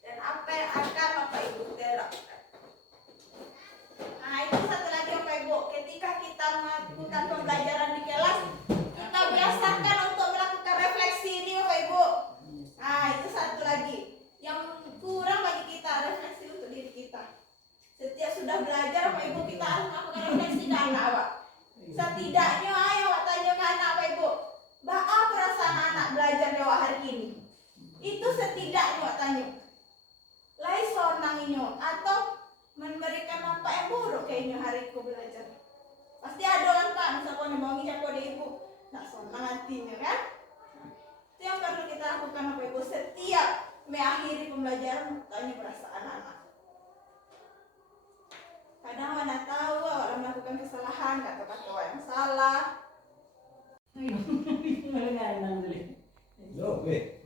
Dan apa yang akan bapak ibu terapkan? Nah itu satu lagi bapak ibu. Ketika kita melakukan pembelajaran di kelas, kita biasakan untuk melakukan refleksi ini bapak ibu. Nah itu satu lagi yang kurang bagi kita, refleksi untuk diri kita. Setiap sudah belajar bapak ibu kita harus melakukan refleksi ke anak awak. Setidaknya ayo awak tanya ke anak bapak ibu, apa perasaan anak belajar di awak hari ini? Itu setidaknya awak tanya. Lai sonanginyo atau memberikan dampak yang buruk kayaknya hari ku belajar. Pasti ada kan pak, masa kau nembongi siapa di ibu, nak sonang hatinya kan? Itu yang perlu kita lakukan bapak ibu setiap mengakhiri pembelajaran, tanya perasaan anak. Kadang anak tahu orang melakukan kesalahan, kata-kata yang salah. Loh, weh.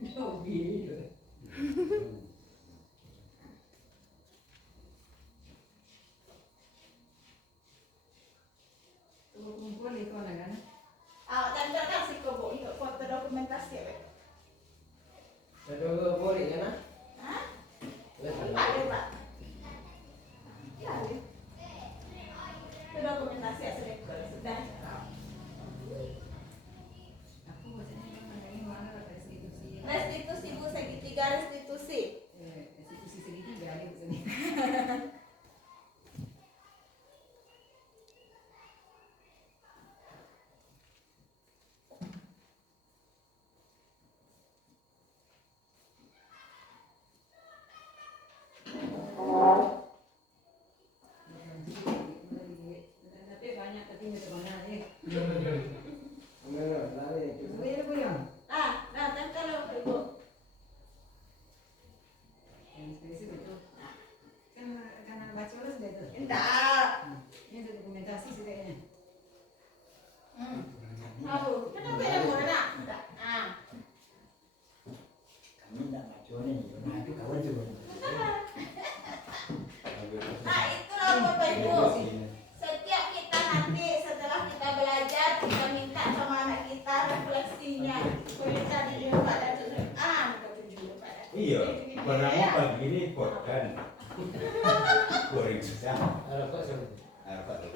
Kumpul itu kan. Tempelkan si kobo, ikut foto Nah, tempel loh Ibu. Kan baca sudah itu. Enggak. Ini ada dokumentasi sudah ini. Tahu. Kenapa ya Mona? Ah. Kami tidak macam ni. Nah itu kawan juga. Nah, itulah Bapak Ibu. Setiap kita nanti setelah kita belajar, kita minta sama anak kita refleksinya. Kita di Pak Datuk tujuh pada. Iya, pernah pagi ini korban goreng susah. Apa sih? Apa tuh?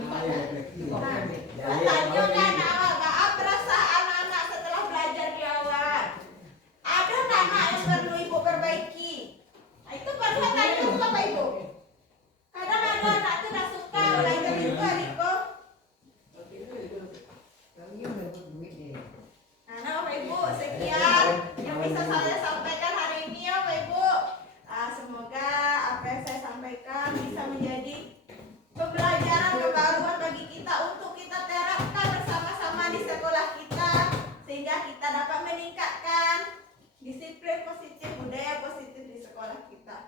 Ayo refleksi. Pertanyakan maaf perasaan anak setelah belajar di awal. Ada nama yang perlu Ibu perbaiki. Nah, itu perlu tanya Bapak Ibu. Kadang ada anak itu tidak suka belajar itu Riko. Nah, Bapak Ibu, sekian yang bisa saya sampaikan hari ini ya Bapak Ibu. Semoga apa yang saya sampaikan bisa menjadi pembelajaran kebaruan bagi kita untuk kita terapkan bersama-sama di sekolah kita sehingga kita dapat meningkatkan disiplin positif, budaya positif di sekolah kita.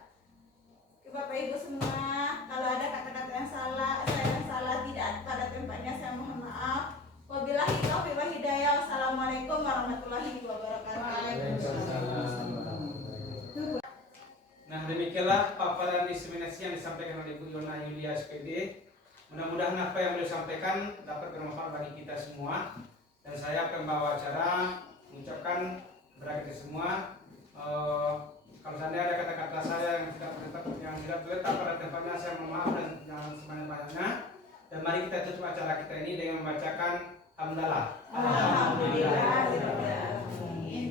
Oke, Bapak Ibu semua, kalau ada kata-kata yang salah, saya yang salah tidak pada tempatnya, saya mohon maaf. Wabillahi taufiq wal hidayah. Wassalamualaikum warahmatullahi wabarakatuh. Nah, demikianlah paparan diseminasi yang disampaikan oleh Bu Yona Yulia SPD. Mudah-mudahan apa yang beliau sampaikan dapat bermanfaat bagi kita semua. Dan saya pembawa acara mengucapkan kepada kita semua, kalau seandainya ada kata-kata saya yang tidak terletak pada tempatnya, saya mohon maaf dan jangan sebanyak-banyaknya. Dan mari kita tutup acara kita ini dengan membacakan hamdalah. Alhamdulillah.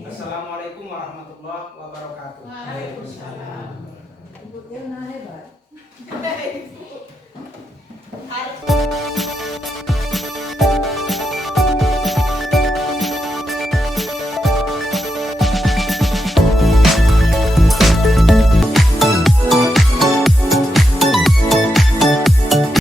Assalamualaikum warahmatullahi wabarakatuh. Waalaikumsalam. Ibu yang hebat.